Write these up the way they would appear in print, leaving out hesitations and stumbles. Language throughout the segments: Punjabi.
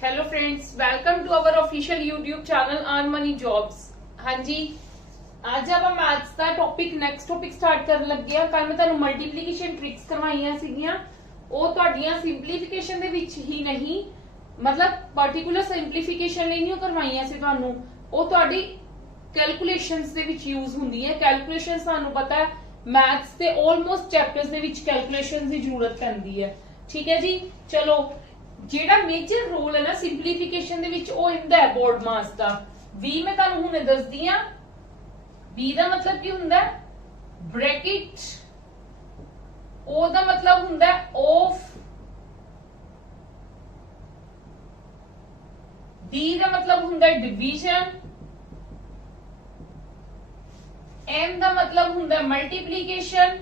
Hello friends, welcome to our official YouTube channel earn money jobs. हाँ जी, ਅੱਜ ਆਪਾਂ ਮੈਥਸ ਦਾ ਨੈਕਸਟ ਟੌਪਿਕ ਸਟਾਰਟ ਕਰਨ ਲੱਗੇ ਆ। ਕੱਲ ਮੈਂ ਤੁਹਾਨੂੰ ਮਲਟੀਪਲੀਕੇਸ਼ਨ ਟ੍ਰਿਕਸ ਕਰਵਾਈਆਂ ਸੀਗੀਆਂ, ਉਹ ਤੁਹਾਡੀਆਂ ਸਿੰਪਲੀਫਿਕੇਸ਼ਨ ਦੇ ਵਿੱਚ ਹੀ ਨਹੀਂ, ਮਤਲਬ ਪਾਰਟਿਕੂਲਰ ਸਿੰਪਲੀਫਿਕੇਸ਼ਨ ਲਈ ਨਹੀਂ ਕਰਵਾਈਆਂ ਸੀ ਤੁਹਾਨੂੰ, ਉਹ ਤੁਹਾਡੀ ਕੈਲਕੂਲੇਸ਼ਨਸ ਦੇ ਵਿੱਚ ਯੂਜ਼ ਹੁੰਦੀ ਹੈ। ਕੈਲਕੂਲੇਸ਼ਨਸ ਤੁਹਾਨੂੰ ਪਤਾ ਹੈ ਮੈਥਸ ਦੇ ਆਲਮੋਸਟ ਚੈਪਟਰਸ ਦੇ ਵਿੱਚ ਕੈਲਕੂਲੇਸ਼ਨਸ ਦੀ ਜ਼ਰੂਰਤ ਪੈਂਦੀ ਹੈ। ਠੀਕ ਹੈ ਜੀ, ਚਲੋ ਜਿਹੜਾ ਮੇਜਰ ਰੋਲ ਹੈ ਨਾ ਸਿੰਪਲੀਫਿਕੇਸ਼ਨ ਦੇ ਵਿੱਚ ਉਹ ਹੁੰਦਾ ਹੈ ਬੋਰਡ ਮਾਸ ਦਾ। ਵੀ ਮੈਂ ਤੁਹਾਨੂੰ ਹੁਣੇ ਦੱਸਦੀ ਆ, बी ਦਾ ਮਤਲਬ ਕੀ ਹੁੰਦਾ ਹੈ ਬ੍ਰੈਕਟ, O ਦਾ ਮਤਲਬ ਹੁੰਦਾ ਹੈ ਆਫ, D ਦਾ ਮਤਲਬ ਹੁੰਦਾ ਹੈ ਡਿਵੀਜ਼ਨ, M ਦਾ ਮਤਲਬ ਹੁੰਦਾ ਹੈ ਮਲਟੀਪਲੀਕੇਸ਼ਨ,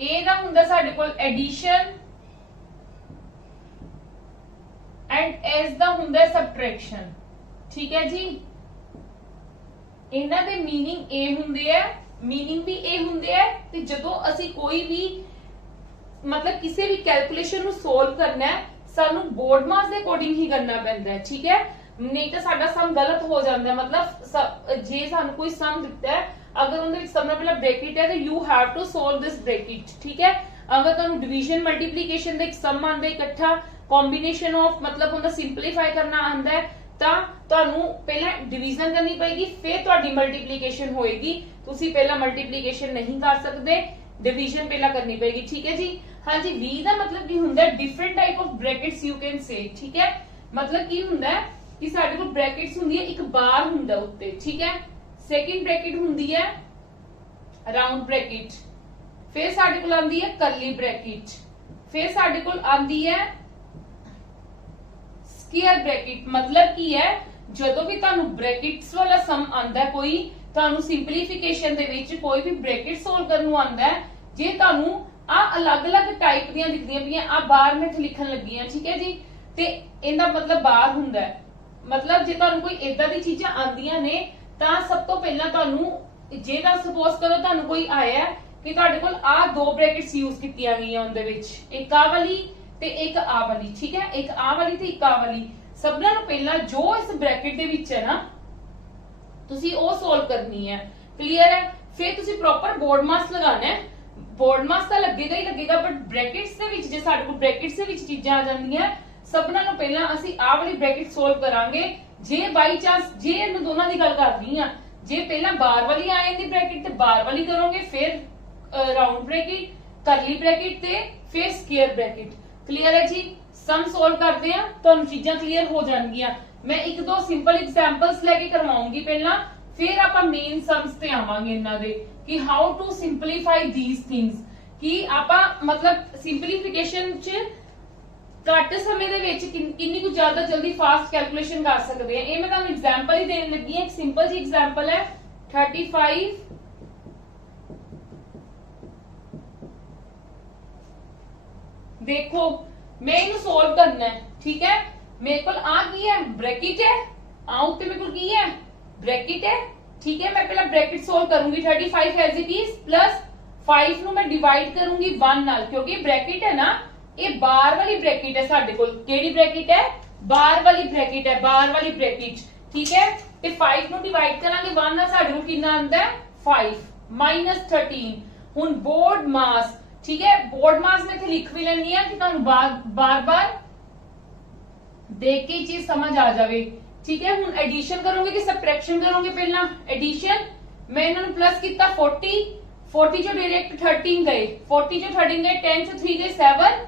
A ਦਾ ਹੁੰਦਾ ਸਾਡੇ ਕੋਲ ਐਡੀਸ਼ਨ एंड एस ਦਾ ਹੁੰਦਾ ਹੈ ਸਬਟ੍ਰੈਕਸ਼ਨ। ਠੀਕ ਹੈ ਜੀ, ਇਹਨਾਂ ਦੇ मीनिंग ए ਹੁੰਦੇ ਆ, मीनिंग ਵੀ ए ਹੁੰਦੇ ਆ। ਤੇ ਜਦੋਂ ਅਸੀਂ ਕੋਈ ਵੀ ਮਤਲਬ ਕਿਸੇ ਵੀ ਕੈਲਕੂਲੇਸ਼ਨ ਨੂੰ ਸੋਲਵ ਕਰਨਾ ਹੈ ਸਾਨੂੰ ਬੋਰਡ ਮਾਸ ਦੇ ਅਕੋਰਡਿੰਗ ਹੀ ਕਰਨਾ ਪੈਂਦਾ ਹੈ। ਠੀਕ ਹੈ, ਨਹੀਂ ਤਾਂ ਸਾਡਾ ਸਮ ਗਲਤ ਹੋ ਜਾਂਦਾ ਹੈ। ਮਤਲਬ ਜੇ ਸਾਨੂੰ ਕੋਈ ਸਮ ਦਿੱਤਾ ਹੈ, ਅਗਰ ਉਹਦੇ ਵਿੱਚ ਸਮ ਨਾਲ ਪਹਿਲਾਂ ਬ੍ਰੈਕਟ ਹੈ ਤਾਂ you have to solve this bracket. ਠੀਕ ਹੈ, ਅਗਰ ਤੁਹਾਨੂੰ ਡਿਵੀਜ਼ਨ ਮਲਟੀਪਲੀਕੇਸ਼ਨ ਦਾ ਇੱਕ ਸਮ ਆਂਦਾ ਇਕੱਠਾ कॉम्बिनेशन ऑफ मतलब उनका सिंपलीफाई करना आंदा है ਤਾਂ ਤੁਹਾਨੂੰ ਪਹਿਲਾਂ ਡਿਵੀਜ਼ਨ ਕਰਨੀ ਪਏਗੀ, ਫਿਰ ਤੁਹਾਡੀ ਮਲਟੀਪਲੀਕੇਸ਼ਨ ਹੋਏਗੀ। ਤੁਸੀਂ ਪਹਿਲਾਂ ਮਲਟੀਪਲੀਕੇਸ਼ਨ ਨਹੀਂ ਕਰ ਸਕਦੇ, ਡਿਵੀਜ਼ਨ ਪਹਿਲਾਂ ਕਰਨੀ ਪਏਗੀ। ਠੀਕ ਹੈ ਜੀ, ਹਾਂਜੀ। V ਦਾ ਮਤਲਬ ਕੀ ਹੁੰਦਾ ਹੈ different type of brackets you can say. ਠੀਕ ਹੈ, ਮਤਲਬ ਕੀ ਹੁੰਦਾ ਹੈ ਕਿ ਸਾਡੇ ਕੋਲ ਬ੍ਰੈਕਟਸ ਹੁੰਦੀ ਹੈ, ਇੱਕ ਬਾਰ ਹੁੰਦਾ ਉੱਤੇ। ਠੀਕ ਹੈ, ਸੈਕਿੰਡ ਬ੍ਰੈਕਟ ਹੁੰਦੀ ਹੈ ਰਾਉਂਡ ਬ੍ਰੈਕਟ, ਫਿਰ ਸਾਡੇ ਕੋਲ ਆਂਦੀ ਹੈ ਕਰਲੀ ਬ੍ਰੈਕਟ, ਫਿਰ ਸਾਡੇ ਕੋਲ ਆਂਦੀ ਹੈ ਸਕੁਅਰ ਬ੍ਰੈਕਟ। ਮਤਲਬ ਕੀ ਹੈ ਜਦੋਂ ਵੀ ਤੁਹਾਨੂੰ ਬ੍ਰੈਕਟਸ ਵਾਲਾ ਸਮ ਆਂਦਾ ਹੈ, ਕੋਈ ਤੁਹਾਨੂੰ ਸਿੰਪਲੀਫਿਕੇਸ਼ਨ ਦੇ ਵਿੱਚ ਕੋਈ ਵੀ ਬ੍ਰੈਕਟ ਸੋਲਵ ਕਰਨ ਨੂੰ ਆਂਦਾ ਹੈ, ਜੇ ਤੁਹਾਨੂੰ ਆ ਅਲੱਗ-ਅਲੱਗ ਟਾਈਪ ਦੀਆਂ ਦਿਖਦੀਆਂ ਪਈਆਂ, ਆ ਬਾਹਰ ਮੈਂ ਇੱਥੇ ਲਿਖਣ ਲੱਗੀ ਆ। ਠੀਕ ਹੈ ਜੀ, ਤੇ ਇਹਦਾ ਮਤਲਬ ਬਾਹਰ ਹੁੰਦਾ ਹੈ। ਮਤਲਬ ਜੇ ਤੁਹਾਨੂੰ ਕੋਈ ਇਦਾਂ ਦੀ ਚੀਜ਼ਾਂ ਆਂਦੀਆਂ ਨੇ ਤਾਂ ਸਭ ਤੋਂ ਪਹਿਲਾਂ ਤੁਹਾਨੂੰ, ਜੇ ਤਾਂ ਸਪੋਜ਼ ਕਰੋ ਤੁਹਾਨੂੰ ਕੋਈ ਆਇਆ ਕਿ ਤੁਹਾਡੇ ਕੋਲ ਆ ਦੋ ਬ੍ਰੈਕਟਸ ਯੂਜ਼ ਕੀਤੀਆਂ ਗਈਆਂ ਉਹਦੇ ਵਿੱਚ, ਇੱਕ ਆ ਵਾਲੀ ਤੇ ਇੱਕ ਆ ਵਾਲੀ। ਠੀਕ ਹੈ, ਇੱਕ ਆ ਵਾਲੀ ਤੇ ਇੱਕ ਆ ਵਾਲੀ। ਸਭਨਾਂ ਨੂੰ ਪਹਿਲਾਂ ਜੋ ਇਸ ਬ੍ਰੈਕਟ ਦੇ ਵਿੱਚ ਹੈ ਨਾ ਤੁਸੀਂ ਉਹ ਸੋਲਵ ਕਰਨੀ ਹੈ। ਕਲੀਅਰ ਹੈ? ਫਿਰ ਤੁਸੀਂ ਪ੍ਰੋਪਰ ਬੋਰਡ ਮਾਸ ਲਗਾਣਾ ਹੈ। ਬੋਰਡ ਮਾਸ ਤਾਂ ਲੱਗੇਗਾ ਹੀ ਲੱਗੇਗਾ, ਬਟ ਬ੍ਰੈਕਟਸ ਦੇ ਵਿੱਚ ਜੇ ਸਾਡੇ ਕੋਲ ਬ੍ਰੈਕਟਸ ਦੇ ਵਿੱਚ ਚੀਜ਼ਾਂ ਆ ਜਾਂਦੀਆਂ, ਸਭਨਾਂ ਨੂੰ ਪਹਿਲਾਂ ਅਸੀਂ ਆ ਵਾਲੀ ਬ੍ਰੈਕਟ ਸੋਲਵ ਕਰਾਂਗੇ। ਜੇ ਬਾਈ ਚਾਂਸ ਜੇ ਇਹਨਾਂ ਦੋਨਾਂ ਦੀ ਗੱਲ ਕਰ ਰਹੀ ਆ, ਜੇ ਪਹਿਲਾਂ ਬਾਰ ਵਾਲੀ ਆ ਜਾਂਦੀ ਬ੍ਰੈਕਟ ਤੇ ਬਾਰ ਵਾਲੀ ਕਰੋਗੇ, ਫਿਰ ਰਾਉਂਡ ਬ੍ਰੈਕਟ, ਕਰਲੀ ਬ੍ਰੈਕਟ ਤੇ ਫਿਰ ਸਕੁਅਰ ਬ੍ਰੈਕਟ। क्लियर है जी, सम सोल्व करते हैं तो चीजें क्लियर हो जाएंगियां। मैं एक दो सिंपल एग्जांपल्स लेके करवाऊंगी पहला, फिर आप मेन सम्स ते आवांगे इन्हां दे कि how to simplify these things, कि आपा मतलब सिंपलीफिकेशन च घट समय दे विच कितनी कुछ ज्यादा जल्दी फास्ट कैलकुलेशन कर सकते हैं। ये मैं तुहानू एग्जांपल ही देने लगी हां। एक सिंपल जी एग्जांपल है 35। देखो मैं इन्हें सोल्व करना है। ठीक है, मेरे को आ की है ब्रैकेट है, आउट ते मेरे को की है ब्रैकेट है। ठीक है, मैं पहला ब्रैकेट सोल्व करूंगी 35 एज इट इज प्लस 5 नु मैं डिवाइड करूंगी 1 नाल, क्योंकि ब्रैकेट है ना ये बार वाली ब्रैकेट है। साडे कोल केड़ी ब्रैकेट है? बार वाली ब्रैकेट है, बार वाली ब्रैकेट। ठीक है, ते 5 नु डिवाइड करांगे 1 नाल, साडे कोल कितना आंदा है 5 माइनस 13। हुन बोर्ड मास, ठीक है, बोर्ड मास में थे लिख भी लेनी है कि तुहानू बार बार देख के चीज समझ आ जावे। ठीक है, हुन एडिशन करोगे कि सबट्रैक्शन करोगे? पहला एडिशन, मैं इन्होंने प्लस किया 40 जो डायरेक्ट 13 गए, 40 जो 13 गए, 10 जो 3 गए 7।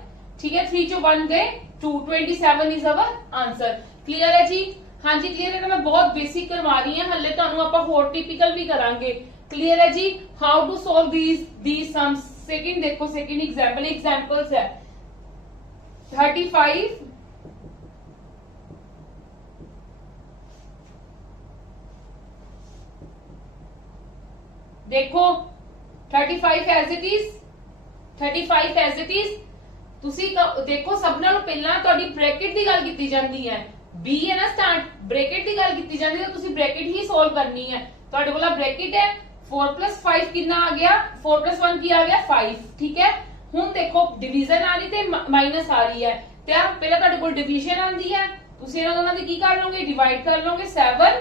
ठीक है, 3 जो 1 गए 2, 27 इज अवर आंसर। क्लियर है जी? हाँ जी क्लियर है। मैं बहुत बेसिक करवा रही हूं, हले तुहानू आपां होर टिपिकल भी करांगे। क्लियर है जी? How to solve these sums. Second देखो, सेकंड एग्जांपल्स है 35 देखो 35 as it is, 35 as it is. ਤੁਸੀਂ ਦੇਖੋ ਸਭ ਨਾਲੋਂ ਪਹਿਲਾਂ ਤੁਹਾਡੀ ਬ੍ਰੈਕਟ ਦੀ ਗੱਲ ਕੀਤੀ ਜਾਂਦੀ ਹੈ, B ਹੈ ਨਾ ਸਟਾਰਟ, ਬ੍ਰੈਕਟ ਦੀ ਗੱਲ ਕੀਤੀ ਜਾਂਦੀ ਹੈ, ਤੁਸੀਂ ਬ੍ਰੈਕਟ ਹੀ ਸੋਲਵ ਕਰਨੀ ਹੈ। ਤੁਹਾਡੇ ਕੋਲ ਬ੍ਰੈਕਟ है 4 + 5 कितना आ गया, 4 + 1 की आ गया 5। ठीक है, ਹੁਣ ਦੇਖੋ ਡਿवीजन आ रही ਤੇ ਮਾਈਨਸ ਆ ਰਹੀ ਹੈ ਤੇ ਆ ਪਹਿਲਾਂ ਤੁਹਾਡੇ ਕੋਲ ਡਿवीजन ਆਂਦੀ ਹੈ ਤੁਸੀਂ ਇਹਨਾਂ ਦੋਨਾਂ ਦੀ ਕੀ ਕਰ ਲਓਗੇ ਡਿਵਾਈਡ ਕਰ ਲਓਗੇ 7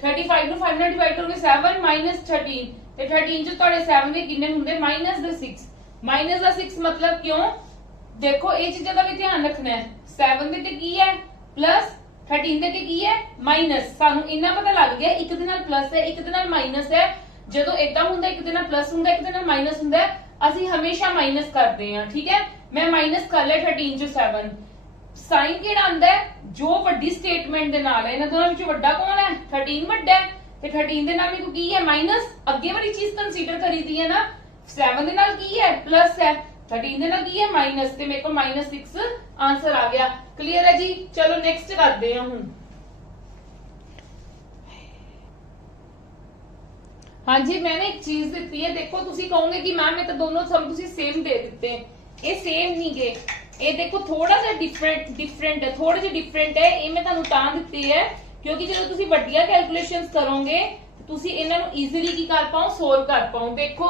35 ਨੂੰ 5 ਨਾਲ ਡਿਵਾਈਡ ਕਰੋਗੇ 7 13 ਤੇ 13 ਚ ਤੁਹਾਡੇ 7 ਦੇ ਕਿੰਨੇ ਹੁੰਦੇ ਮਾਈਨਸ ਦਾ 6 ਮਤਲਬ ਕਿਉਂ ਦੇਖੋ ਇਹ ਚੀਜ਼ਾਂ ਦਾ ਵੀ ਧਿਆਨ ਰੱਖਣਾ ਹੈ 7 ਦੇ ਤੇ ਕੀ ਹੈ ਪਲੱਸ 13 ਦੇ ਤੇ ਕੀ ਹੈ ਮਾਈਨਸ ਸਾਨੂੰ ਇੰਨਾ ਪਤਾ ਲੱਗ ਗਿਆ ਇੱਕ ਦੇ ਨਾਲ ਪਲੱਸ ਹੈ ਇੱਕ ਦੇ ਨਾਲ ਮਾਈਨਸ ਹੈ ਜਦੋਂ ਇਦਾਂ ਹੁੰਦਾ ਇੱਕ ਦੇ ਨਾਲ ਪਲੱਸ ਹੁੰਦਾ ਇੱਕ ਦੇ ਨਾਲ ਮਾਈਨਸ ਹੁੰਦਾ ਅਸੀਂ ਹਮੇਸ਼ਾ ਮਾਈਨਸ ਕਰਦੇ ਹਾਂ ਠੀਕ ਹੈ ਮੈਂ ਮਾਈਨਸ ਕਰ ਲਿਆ 13 ਚ 7 ਸਾਈਨ ਕਿਹੜਾ ਆਂਦਾ ਹੈ ਜੋ ਵੱਡੀ ਸਟੇਟਮੈਂਟ ਦੇ ਨਾਲ ਹੈ ਇਹਨਾਂ ਦੋਨਾਂ ਵਿੱਚੋਂ ਵੱਡਾ ਕੌਣ ਹੈ 13 ਵੱਡਾ ਹੈ ਤੇ 13 ਦੇ ਨਾਲ ਮੇਰੇ ਕੋ ਕੀ ਹੈ ਮਾਈਨਸ ਅੱਗੇ ਵਾਲੀ ਚੀਜ਼ ਕੰਸੀਡਰ ਕਰੀਦੀ ਹੈ ਨਾ 7 ਦੇ ਨਾਲ ਕੀ ਹੈ ਪਲੱਸ ਹੈ 13 ਦੇ ਨਾਲ ਕੀ ਹੈ ਮਾਈਨਸ ਤੇ ਮੇਰੇ ਕੋਲ -6 ਆਨਸਰ ਆ ਗਿਆ ਕਲੀਅਰ ਹੈ ਜੀ ਚਲੋ ਨੈਕਸਟ ਕਰਦੇ ਹਾਂ ਹੁਣ ਹਾਂਜੀ मैंने एक चीज ਦਿੱਤੀ ਹੈ ਦੇਖੋ ਤੁਸੀਂ ਕਹੋਗੇ ਕਿ ਮੈਮ ਇਹ ਤਾਂ ਦੋਨੋਂ ਸਮ ਤੁਸੀਂ ਸੇਮ ਦੇ ਦਿੱਤੇ ਇਹ ਸੇਮ ਨਹੀਂ ਗੇ ਇਹ ਦੇਖੋ ਥੋੜਾ ਜਿਹਾ ਡਿਫਰੈਂਟ ਹੈ ਥੋੜਾ ਜਿਹਾ ਡਿਫਰੈਂਟ ਹੈ ਇਹ ਮੈਂ ਤੁਹਾਨੂੰ ਤਾਂ ਦਿੱਤੀ ਹੈ ਕਿਉਂਕਿ ਜਦੋਂ ਤੁਸੀਂ ਵੱਡੀਆਂ ਕੈਲਕੂਲੇਸ਼ਨਸ ਕਰੋਗੇ ਤੁਸੀਂ ਇਹਨਾਂ ਨੂੰ ਈਜ਼ੀਲੀ ਕੀ ਕਰ ਪਾਓ ਸੋਲਵ ਕਰ ਪਾਓ ਦੇਖੋ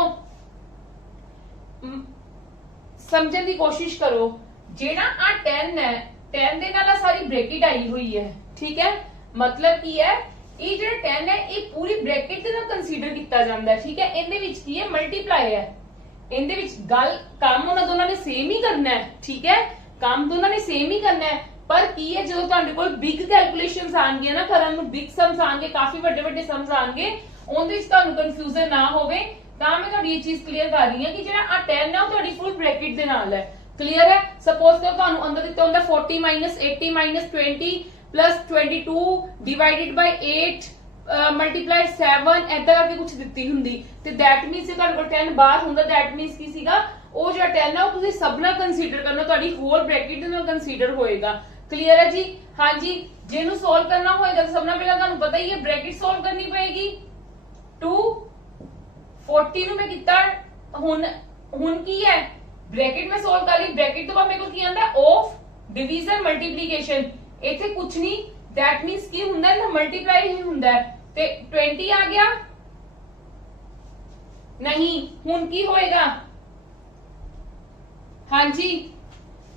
ਸਮਝਣ ਦੀ ਕੋਸ਼ਿਸ਼ ਕਰੋ ਜਿਹੜਾ ਆ 10 ਹੈ 10 ਦੇ ਨਾਲ ਆ ਸਾਰੀ ਬ੍ਰੈਕਟ ਆਈ ਹੋਈ ਹੈ ਠੀਕ ਹੈ ਮਤਲਬ ਕੀ ਹੈ ਇਹ ਜਿਹੜਾ 10 ਹੈ ਇਹ ਪੂਰੀ ਬ੍ਰੈਕਟ ਦੇ ਨਾਲ ਕੰਸੀਡਰ ਕੀਤਾ ਜਾਂਦਾ ਹੈ ਠੀਕ ਹੈ ਇਹਦੇ ਵਿੱਚ ਕੀ ਹੈ ਮਲਟੀਪਲਾਈ ਹੈ ਇਹਦੇ ਵਿੱਚ ਗੱਲ ਕੰਮ ਉਹਨਾਂ ਦੋਨਾਂ ਨੇ ਸੇਮ ਹੀ ਕਰਨਾ ਹੈ ਠੀਕ ਹੈ ਕੰਮ ਦੋਨਾਂ ਨੇ ਸੇਮ ਹੀ ਕਰਨਾ ਹੈ ਪਰ ਕੀ ਹੈ ਜਦੋਂ ਤੁਹਾਡੇ ਕੋਲ ਬਿਗ ਕੈਲਕੂਲੇਸ਼ਨਸ ਆਣਗੀਆਂ ਨਾ ਕਰਨ ਨੂੰ ਬਿਗ ਸਮਸ ਆਣਗੇ ਕਾਫੀ ਵੱਡੇ ਸਮਸ ਆਣਗੇ ਉਹਦੇ ਵਿੱਚ ਤੁਹਾਨੂੰ ਕਨਫਿਊਜ਼ਨ ਨਾ ਹੋਵੇ ਤਾਂ ਮੈਂ ਤੁਹਾਡੀ ਇਹ ਚੀਜ਼ ਕਲੀਅਰ ਕਰ ਰਹੀ ਹਾਂ ਕਿ ਜਿਹੜਾ ਆ 10 ਹੈ ਉਹ ਤੁਹਾਡੀ ਫੁੱਲ ਬ੍ਰੈਕਟ ਦੇ ਨਾਲ ਹੈ ਕਲੀਅਰ ਹੈ ਸਪੋਜ਼ ਕਰੋ ਤੁਹਾਨੂੰ ਅੰਦਰ ਦਿੱਤਾ ਹੁੰਦਾ 40 80 20 plus 22 divided by 8 multiplied 7 ਐਦਾਂ ਕਰਕੇ ਕੁਝ ਦਿੱਤੀ ਹੁੰਦੀ ਤੇ that means ਜੇ ਤੁਹਾਡੇ ਕੋਲ 10 ਬਾਹਰ ਹੁੰਦਾ that means ਕੀ ਸੀਗਾ ਉਹ ਜਿਹੜਾ 10 ਹੈ ਉਹ ਤੁਸੀਂ ਸਭ ਨਾਲ ਕੰਸੀਡਰ ਕਰਨਾ ਤੁਹਾਡੀ ਹੋਲ ਬ੍ਰੈਕਟ ਦੇ ਨਾਲ ਕੰਸੀਡਰ ਹੋਏਗਾ ਕਲੀਅਰ ਹੈ ਜੀ ਹਾਂਜੀ ਜੇ ਇਹਨੂੰ ਸੋਲਵ ਕਰਨਾ ਹੋਏਗਾ ਤਾਂ ਸਭ ਨਾਲ ਪਹਿਲਾਂ ਤੁਹਾਨੂੰ ਪਤਾ ਹੀ ਹੈ ਬ੍ਰੈਕਟ ਸੋਲਵ ਕਰਨੀ ਪਏਗੀ 2 40 ਨੂੰ ਮੈਂ ਕੀਤਾ ਹੁਣ ਕੀ ਹੈ ਬ੍ਰੈਕਟ ਮੈਂ ਸੋਲਵ ਕਰ ਲਈ ਬ੍ਰੈਕਟ ਤੋਂ ਬਾਅਦ ਮੇਰੇ ਕੋਲ ਕੀ ਆਂਦਾ ਆਫ ਡਿवीजन ਮਲਟੀਪਲੀਕੇਸ਼ਨ ਇੱਥੇ ਕੁਝ ਨਹੀਂ that means ਕੀ ਹੁੰਦਾ ਹੈ ਨਾ ਮਲਟੀਪਲਾਈ ਹੀ ਹੁੰਦਾ ਤੇ 20 ਆ ਗਿਆ ਨਹੀਂ ਹੁਣ ਕੀ ਹੋਏਗਾ ਹਾਂਜੀ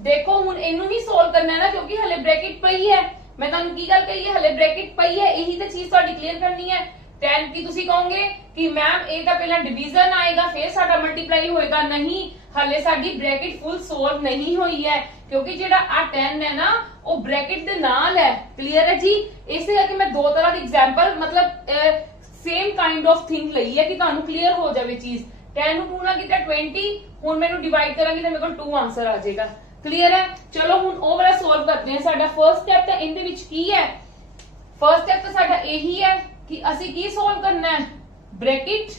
ਦੇਖੋ ਹੁਣ ਇਹਨੂੰ ਵੀ ਸੋਲਵ ਕਰਨਾ ਹੈ ਨਾ ਕਿਉਂਕਿ ਹਲੇ ਬ੍ਰੈਕਟ ਪਈ ਹੈ ਮੈਂ ਤੁਹਾਨੂੰ ਕੀ ਗੱਲ ਕਹੀ ਹੈ ਹਲੇ ਬ੍ਰੈਕਟ ਪਈ ਹੈ ਇਹੀ ਤਾਂ ਚੀਜ਼ ਤੁਹਾਡੀ ਕਲੀਅਰ ਕਰਨੀ ਹੈ 10 ਕੀ ਤੁਸੀਂ ਕਹੋਗੇ ਕਿ ਮੈਮ ਇਹ ਤਾਂ ਪਹਿਲਾਂ ਡਿवीजन ਆਏਗਾ ਫਿਰ ਸਾਡਾ ਮਲਟੀਪਲਾਈ ਹੋਏਗਾ ਨਹੀਂ ਹਲੇ ਸਾਡੀ ਬ੍ਰੈਕਟ ਫੁੱਲ ਸੋਲਵ ਨਹੀਂ ਹੋਈ ਹੈ ਕਿਉਂਕਿ ਜਿਹੜਾ ਆ 10 ਹੈ ਨਾ ਉਹ ਬ੍ਰੈਕਟ ਦੇ ਨਾਲ ਹੈ ਕਲੀਅਰ ਹੈ ਜੀ ਇਸੇ ਕਰਕੇ ਮੈਂ ਦੋ ਤਰ੍ਹਾਂ ਦੀ ਐਗਜ਼ਾਮਪਲ ਮਤਲਬ ਸੇਮ ਕਾਈਂਡ ਆਫ ਥਿੰਗ ਲਈ ਹੈ ਕਿ ਤੁਹਾਨੂੰ ਕਲੀਅਰ ਹੋ ਜਾਵੇ ਚੀਜ਼ 10 ਨੂੰ 2 ਨਾਲ ਕੀਤਾ 20 ਹੁਣ ਮੈਨੂੰ ਡਿਵਾਈਡ ਕਰਾਂਗੇ ਤਾਂ ਮੇਰੇ ਕੋਲ 2 ਆਨਸਰ ਆ ਜਾਏਗਾ ਕਲੀਅਰ ਹੈ ਚਲੋ ਹੁਣ ਉਹ ਵਾਲਾ ਸੋਲਵ ਕਰਦੇ ਹਾਂ ਸਾਡਾ ਫਰਸਟ ਸਟੈਪ ਤਾਂ ਇਹਦੇ ਵਿੱਚ ਕੀ ਹੈ ਫਰਸਟ ਸਟੈਪ ਤਾਂ ਸਾਡਾ ਇਹੀ ਹੈ ਕਿ ਅਸੀਂ ਕੀ ਸੋਲਵ ਕਰਨਾ ਹੈ ਬ੍ਰੈਕਟ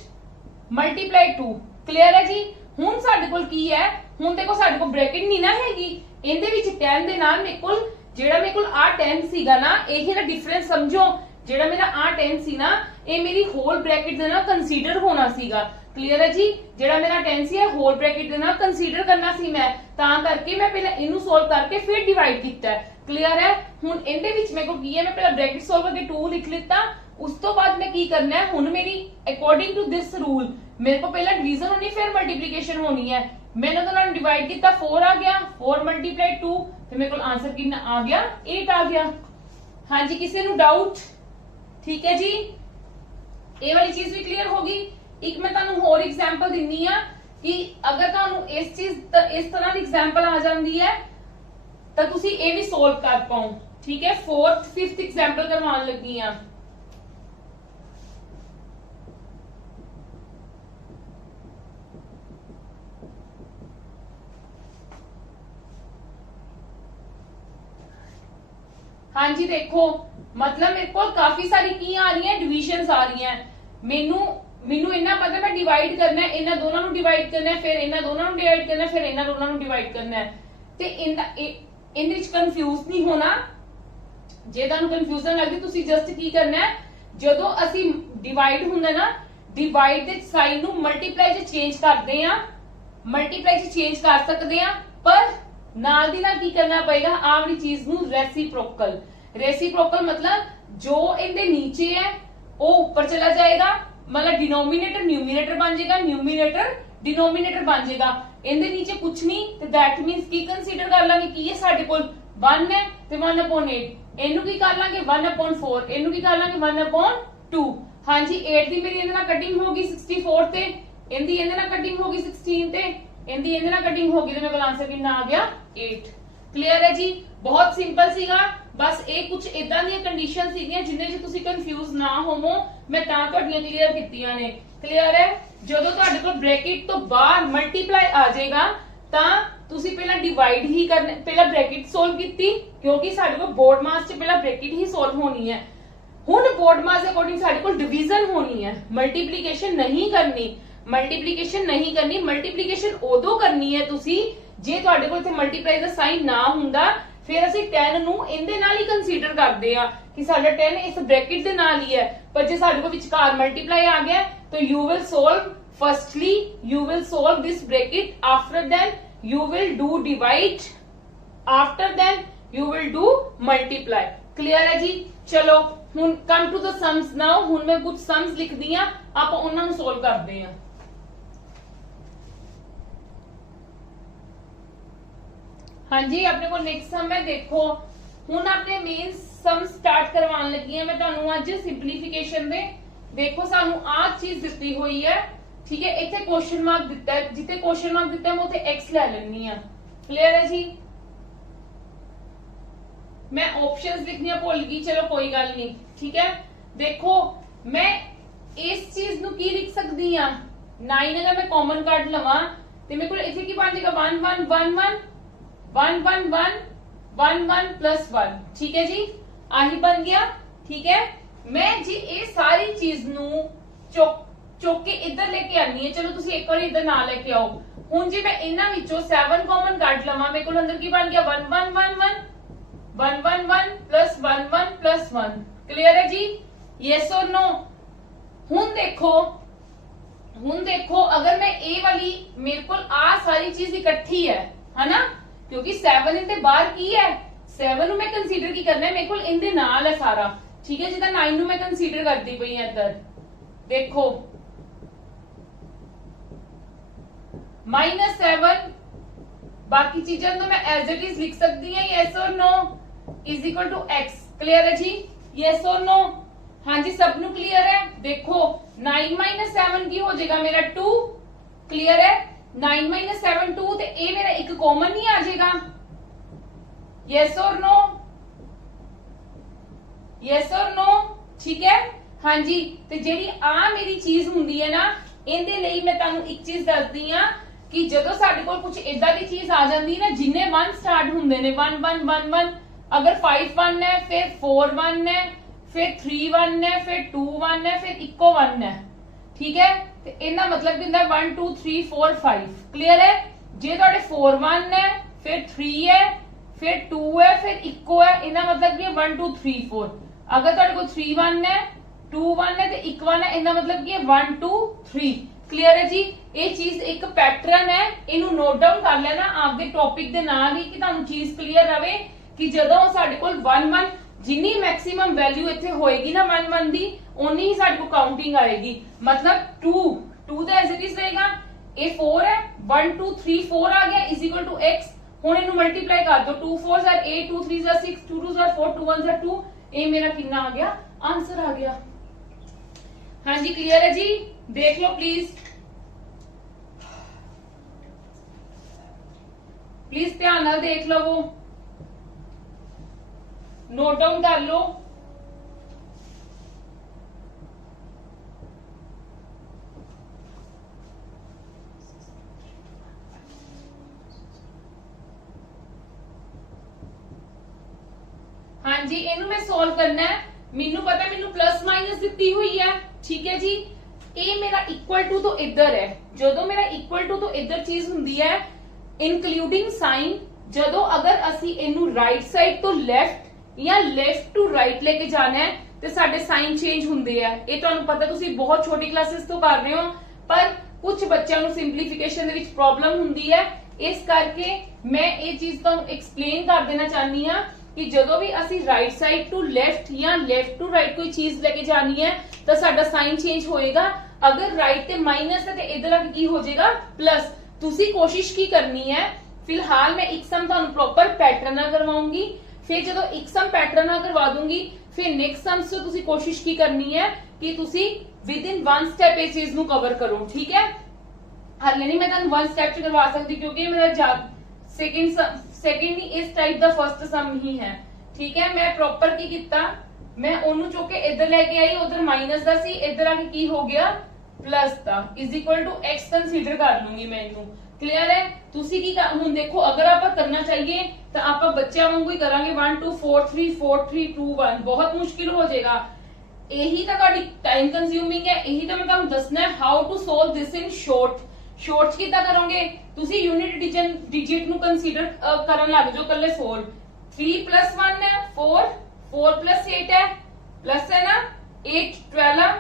ਮਲਟੀਪਲਾਈ 2 ਕਲੀਅਰ ਹੈ ਜੀ ਹੁਣ ਸਾਡੇ ਕੋਲ ਕੀ ਹੈ ਹੁਣ ਦੇਖੋ ਸਾਡੇ ਕੋਲ ਬ੍ਰੈਕਟ ਨਹੀਂ ਨਾ ਹੈਗੀ ਇਹਦੇ ਵਿੱਚ 10 ਦੇ ਨਾਲ ਮੇਰੇ ਕੋਲ ਆ 10 ਸੀਗਾ ਨਾ ਇਹ ਦਾ ਡਿਫਰੈਂਸ ਸਮਝੋ ਜਿਹੜਾ ਮੇਰਾ ਆ 10 ਸੀ ਨਾ ਇਹ ਮੇਰੀ ਹੋਲ ਬ੍ਰੈਕਟ ਦੇ ਨਾਲ ਕੰਸੀਡਰ ਹੋਣਾ ਸੀਗਾ ਕਲੀਅਰ ਹੈ ਜੀ ਜਿਹੜਾ ਮੇਰਾ 10 ਸੀ ਇਹ ਹੋਲ ਬ੍ਰੈਕਟ ਦੇ ਨਾਲ ਕੰਸੀਡਰ ਕਰਨਾ ਸੀ ਮੈਂ ਤਾਂ ਕਰਕੇ ਮੈਂ ਪਹਿਲਾਂ ਇਹਨੂੰ ਸੋਲਵ ਕਰਕੇ ਫਿਰ ਡਿਵਾਈਡ ਕੀਤਾ ਕਲੀਅਰ ਹੈ ਹੁਣ ਇਹਦੇ ਵਿੱਚ ਮੇਰੇ ਕੋਲ ਕੀ ਹੈ ਮੈਂ ਪਹਿਲਾਂ ਬ੍ਰੈਕਟ ਸੋਲਵ ਕਰਕੇ 2 ਲਿਖ ਲਿੱਤਾ ਉਸ ਤੋਂ ਬਾਅਦ ਮੈਂ ਕੀ ਕਰਨਾ ਹੈ ਹੁਣ ਮੇਰੀ ਅਕੋਰਡਿੰਗ ਟੂ ਦਿਸ ਰੂਲ ਮੇਰੇ ਕੋਲ ਪਹਿਲਾਂ ਡਿवीजन ਹੋਣੀ ਫਿਰ ਮਲਟੀਪਲੀਕੇਸ਼ਨ ਹੋਣੀ ਹੈ मैंने तो नाम डिवाइड किया 4 आ गया 4 मल्टीप्लाई 2 तो मेरे को आंसर कितना आ गया 8 आ गया हाँ जी किसी नु डाउट ठीक है जी ये वाली चीज भी क्लियर होगी एक मैं तानू होर एग्जांपल दिन्नी आ कि अगर तानू इस चीज इस तरह की एग्जांपल आ जांदी है तो तुसी ये भी सोल्व कर पाओ ठीक है 4th 5th एग्जांपल करवाने लगी आ हाँ जी देखो मतलब मेरे को काफी सारी की आ रही है डिविजन्स आ रही हैं मेनू इन्ना पता मैं डिवाइड करना है इन्ना दोनों नु डिवाइड करना है फिर इन्ना दोनों नु डिवाइड करना है फिर इन्ना दोनों नु डिवाइड करना है ते इन विच कंफ्यूज नहीं होना जे तानू कंफ्यूजन लगदी तुसी जस्ट की करना है जदों असि डिवाइड हुंदा ना डिवाइड दे साइन नु मल्टीप्लाई च चेंज करदे आ मल्टीप्लाई च चेंज कर सकदे आ पर नाल दी नाल की करना पड़ेगा आ वाली चीज नू रेसिप्रोकल मतलब जो इनके नीचे है वो ऊपर चला जाएगा मतलब डिनोमिनेटर न्यूमिनेटर बन जाएगा, न्यूमिनेटर डिनोमिनेटर बन जाएगा। इनके नीचे कुछ नहीं तो दैट मीन्स की कंसीडर कर लांगे कि ये साडे कोल 1 है ते 1/8 इनू की कर लांगे 1/4 इनू की कर लांगे 1/2। हाँ जी 8 दी मेरी इहदे नाल कटिंग होगी 64 ते इनदी इहदे नाल कटिंग होगी 16 ते इनदी इहदे नाल कटिंग होगी ते मेरे कोल आंसर कितना आ गया 8। क्लियर है जी, बहुत सिंपल सीगा। बस ये कुछ इदां दी कंडीशन सीगियां जिन्ने च तुसी कंफ्यूज ना होवो, मैं तां तुहाडियां क्लियर कीतियां ने। क्लियर है, जदों तुहाडे कोल ब्रैकेट तो बाहर मल्टीप्लाई आ जाएगा तां तुसी पहला डिवाइड ही करने, पहला ब्रैकेट सोल्व कीती क्योंकि साडे कोल बोर्ड मास च पहला ब्रैकेट ही सोल्व होनी है। हुण बोर्ड मास दे अकॉर्डिंग साडे कोल डिवीजन होनी है, मल्टीप्लीकेशन नहीं करनी। मल्टीप्लीकेशन नहीं करनी, मल्टीप्लीकेशन उदों करनी है तुसी जे तुहाडे कोल इत्थे मल्टीप्लाई दा साइन ना हुंदा, फिर ਅਸੀਂ 10 ਨੂੰ ਇਹਦੇ ਨਾਲ ਹੀ ਕੰਸੀਡਰ ਕਰਦੇ ਆ ਕਿ ਸਾਡਾ 10 ਇਸ ਬ੍ਰੈਕਟ ਦੇ ਨਾਲ ਹੀ ਹੈ। ਪਰ ਜੇ ਸਾਡੇ ਕੋਲ ਵਿਚਕਾਰ ਮਲਟੀਪਲਾਈ ਆ ਗਿਆ ਤਾਂ you will solve, firstly you will solve this bracket, after then you will do divide, after then you will do multiply. Clear ਹੈ ਜੀ। ਚਲੋ ਹੁਣ ਕਮ ਟੂ ਦ ਸਮਸ ਨਾਓ। ਹੁਣ ਮੈਂ ਕੁਝ ਸਮਸ ਲਿਖਦੀ ਆ, ਆਪਾਂ ਉਹਨਾਂ ਨੂੰ ਸੋਲਵ ਕਰਦੇ ਆ। हाँ जी अपने को नेक्स्ट सम है, देखो हुण अपने मेन सम स्टार्ट करवाने लगी है मैं तुहानू अज सिंपलीफिकेशन दे। देखो सानू आ चीज दिती हुई है, ठीक है, इत्थे क्वेश्चन मार्क दिता है, जिथे क्वेश्चन मार्क दिता है मैं उत्थे एक्स ले लेनी है। क्लियर है जी, मैं ऑप्शंस लिखनी भूल गई, चलो कोई गल नहीं, ठीक है। देखो मैं इस चीज नू की लिख सकती हां, 9 अगर मैं कॉमन काट लवां ते मेरे को इत्थे की बन जाएगा 1 1 1 1 1 1 1 1 1 प्लस 1, ठीक है जी, आही बन गया। ठीक है, मैं जी ये सारी चीज नू चुक के इधर लेके आनी है। चलो तुसी एक बार इधर ना लेके आओ। हुण जी मैं इन्हां विचों 7 कॉमन काट लवां, मेरे को अंदर की बन गया 1 1 1 1 1 1 1 प्लस 1 1 प्लस 1। क्लियर है जी, यस और नो। हुण देखो अगर मैं ए वाली मेरे को आ सारी चीज इकट्ठी है ना, क्योंकि 7 इनते बाहर की है, 7 मैं कंसीडर की करना है, मेरे को इनदे नाल है सारा, ठीक है। जिदा 9 मैं कंसीडर करती पई इधर देखो -7, बाकी चीजें तो मैं एज इट इज लिख सकती है, यस और no is equal to x. Clear है जी, यस और नो। हाँ जी सबनू क्लियर है। देखो 9 - 7 की हो जाएगा मेरा 2। क्लियर है, 9 - 7 2 ते ए मेरा एक कॉमन नहीं आ जाएगा, यस और नो, यस और नो, ठीक है। हाँ जी ते जेडी आ मेरी चीज हुंदी है ना, इहदे लई मैं तुहानू एक चीज दसदी हां कि जदों साडे कोल कुछ इदां दी चीज आ जांदी है ना जिन्ने 1 स्टार्ट हुंदे ने 1 1 1 1, अगर 5 1 है फिर 4 1 है फिर 3 1 है फिर 2 1 है फिर इक्को 1 है, ठीक है। ते इहदा मतलब की 1 2 3 4 5। क्लियर है, जे तुहाडे 4 1 है फिर 3 है फिर 2 है फिर इक्को है, इहदा मतलब की 1 2 3 4। अगर तुहाडे कोल 3 1 है 2 1 है ते 1 1 है, इहदा मतलब की 1 2 3। क्लियर है जी, ये चीज एक पैटर्न है, इनू नोट डाउन कर लेना आपके टॉपिक दे नाल ही कि तुहानू चीज क्लियर रहे कि जदों साडे कोल 1 1 जिन्नी मैक्सिमम वैल्यू इत्थे होएगी ना 1 1 दी, उन्नी ही साडे को काउंटिंग आएगी। मतलब 2 दा एज इट इज रहेगा, ए 4 है 1 2 3 4 आ गया इज इक्वल टू एक्स। हुण इनू मल्टीप्लाई कर दो, 2 4 आर 8 2 3 आर 6 2 2 आर 4 2 1 आर 2, ए मेरा कितना आ गया, आंसर आ गया। हाँ जी क्लियर है जी, देख लो प्लीज, प्लीज ध्यान नाल देख लो, वो नोट डाउन कर लो। हाँ जी इनू मैं सोल्व करना है, मेनू पता है मेनू प्लस माइनस दी हुई है, ठीक है जी। ए मेरा इक्वल टू तो इधर है, जदों मेरा इक्वल टू तो इधर चीज हुंदी है इंक्लूडिंग साइन, जदों अगर असी इनू राइट साइड तो लेफ्ट या लेफ्ट टू राइट लेके जाना है तो साडे साइन चेंज हुंदे है। ये तुहानू पता, तुसी बहुत छोटी क्लासेस तो कर रहे हो, पर कुछ बच्चों नू सिंपलीफिकेशन दे विच प्रॉब्लम हुंदी है, इस करके मैं ये चीज तुहानू एक्सप्लेन कर देना चाहनी हां कि ਜਦੋਂ ਵੀ ਅਸੀਂ ਰਾਈਟ ਸਾਈਡ ਟੂ ਲੈਫਟ ਜਾਂ ਲੈਫਟ ਟੂ ਰਾਈਟ ਕੋਈ ਚੀਜ਼ ਲੈ ਕੇ ਜਾਣੀ ਹੈ ਤਾਂ ਸਾਡਾ ਸਾਈਨ ਚੇਂਜ ਹੋਏਗਾ। ਅਗਰ ਰਾਈਟ ਤੇ ਮਾਈਨਸ ਹੈ ਤੇ ਇਧਰ ਆ ਕੇ ਕੀ ਹੋ ਜਾਏਗਾ ਪਲਸ। ਤੁਸੀਂ ਕੋਸ਼ਿਸ਼ ਕੀ ਕਰਨੀ ਹੈ, ਫਿਲਹਾਲ ਮੈਂ ਇੱਕ ਸਮ ਤੁਹਾਨੂੰ ਪ੍ਰੋਪਰ ਪੈਟਰਨ ਨਾਲ ਕਰਵਾਉਂਗੀ, ਫਿਰ ਜਦੋਂ ਇੱਕ ਸਮ ਪੈਟਰਨ ਨਾਲ ਕਰਵਾ ਦੂੰਗੀ ਫਿਰ ਨੈਕਸਟ ਸਮ ਸੇ ਤੁਸੀਂ ਕੋਸ਼ਿਸ਼ ਕੀ ਕਰਨੀ ਹੈ ਕਿ ਤੁਸੀਂ ਵਿਦ ਇਨ ਵਨ ਸਟੈਪ ਇਸ ਚੀਜ਼ ਨੂੰ ਕਵਰ ਕਰੋ। ਠੀਕ ਹੈ, ਹਾਲੇ ਨਹੀਂ ਮੈਂ ਤੁਹਾਨੂੰ ਵਨ ਸਟੈਪ ਚ ਕਰਵਾ ਸਕਦੀ ਕਿਉਂਕਿ ਮੇਰਾ ਸੈਕਿੰਡ ਇਸ ਟਾਈਪ ਦਾ ਫਰਸਟ ਸਮ ਹੀ ਹੈ। ਠੀਕ ਹੈ, ਮੈਂ ਪ੍ਰੋਪਰ ਕੀ ਕੀਤਾ, ਮੈਂ ਉਹਨੂੰ ਚੁੱਕ ਕੇ ਇੱਧਰ ਲੈ ਕੇ ਆਈ, ਉਧਰ ਮਾਈਨਸ ਦਾ ਸੀ, ਇੱਧਰ ਆ ਕੇ ਕੀ ਹੋ ਗਿਆ ਪਲਸ ਦਾ is equal to x consider ਕਰ ਲੂੰਗੀ ਮੈਂ ਇਹਨੂੰ। ਕਲੀਅਰ ਹੈ? ਤੁਸੀਂ ਕੀ ਹੁਣ ਦੇਖੋ, ਅਗਰ ਆਪਾਂ ਕਰਨਾ ਚਾਹੀਏ ਤਾਂ ਆਪਾਂ ਬੱਚਿਆਂ ਵਾਂਗੂ ਹੀ ਕਰਾਂਗੇ 1 2 4 3 4 3 2 1, ਬਹੁਤ ਮੁਸ਼ਕਿਲ ਹੋ ਜਾਏਗਾ। ਇਹੀ ਤਾਂ ਤੁਹਾਡੀ ਟਾਈਮ ਕੰਜ਼ਿਊਮਿੰਗ ਹੈ, ਇਹੀ ਤਾਂ ਮੈਂ ਤੁਹਾਨੂੰ ਦੱਸਣਾ ਹੈ how to solve this in short ਕਿੱਦਾਂ ਕਰੋਗੇ। ਤੁਸੀਂ ਯੂਨਿਟ ਡਿਜਿਟ ਨੂੰ ਕੰਸੀਡਰ ਕਰਨ ਲੱਗ ਜਾਓ ਕੱਲੇ ਸੋਲਵ। 3 plus 1 है 4, 4 plus 8 है, प्लस है ना 8 12,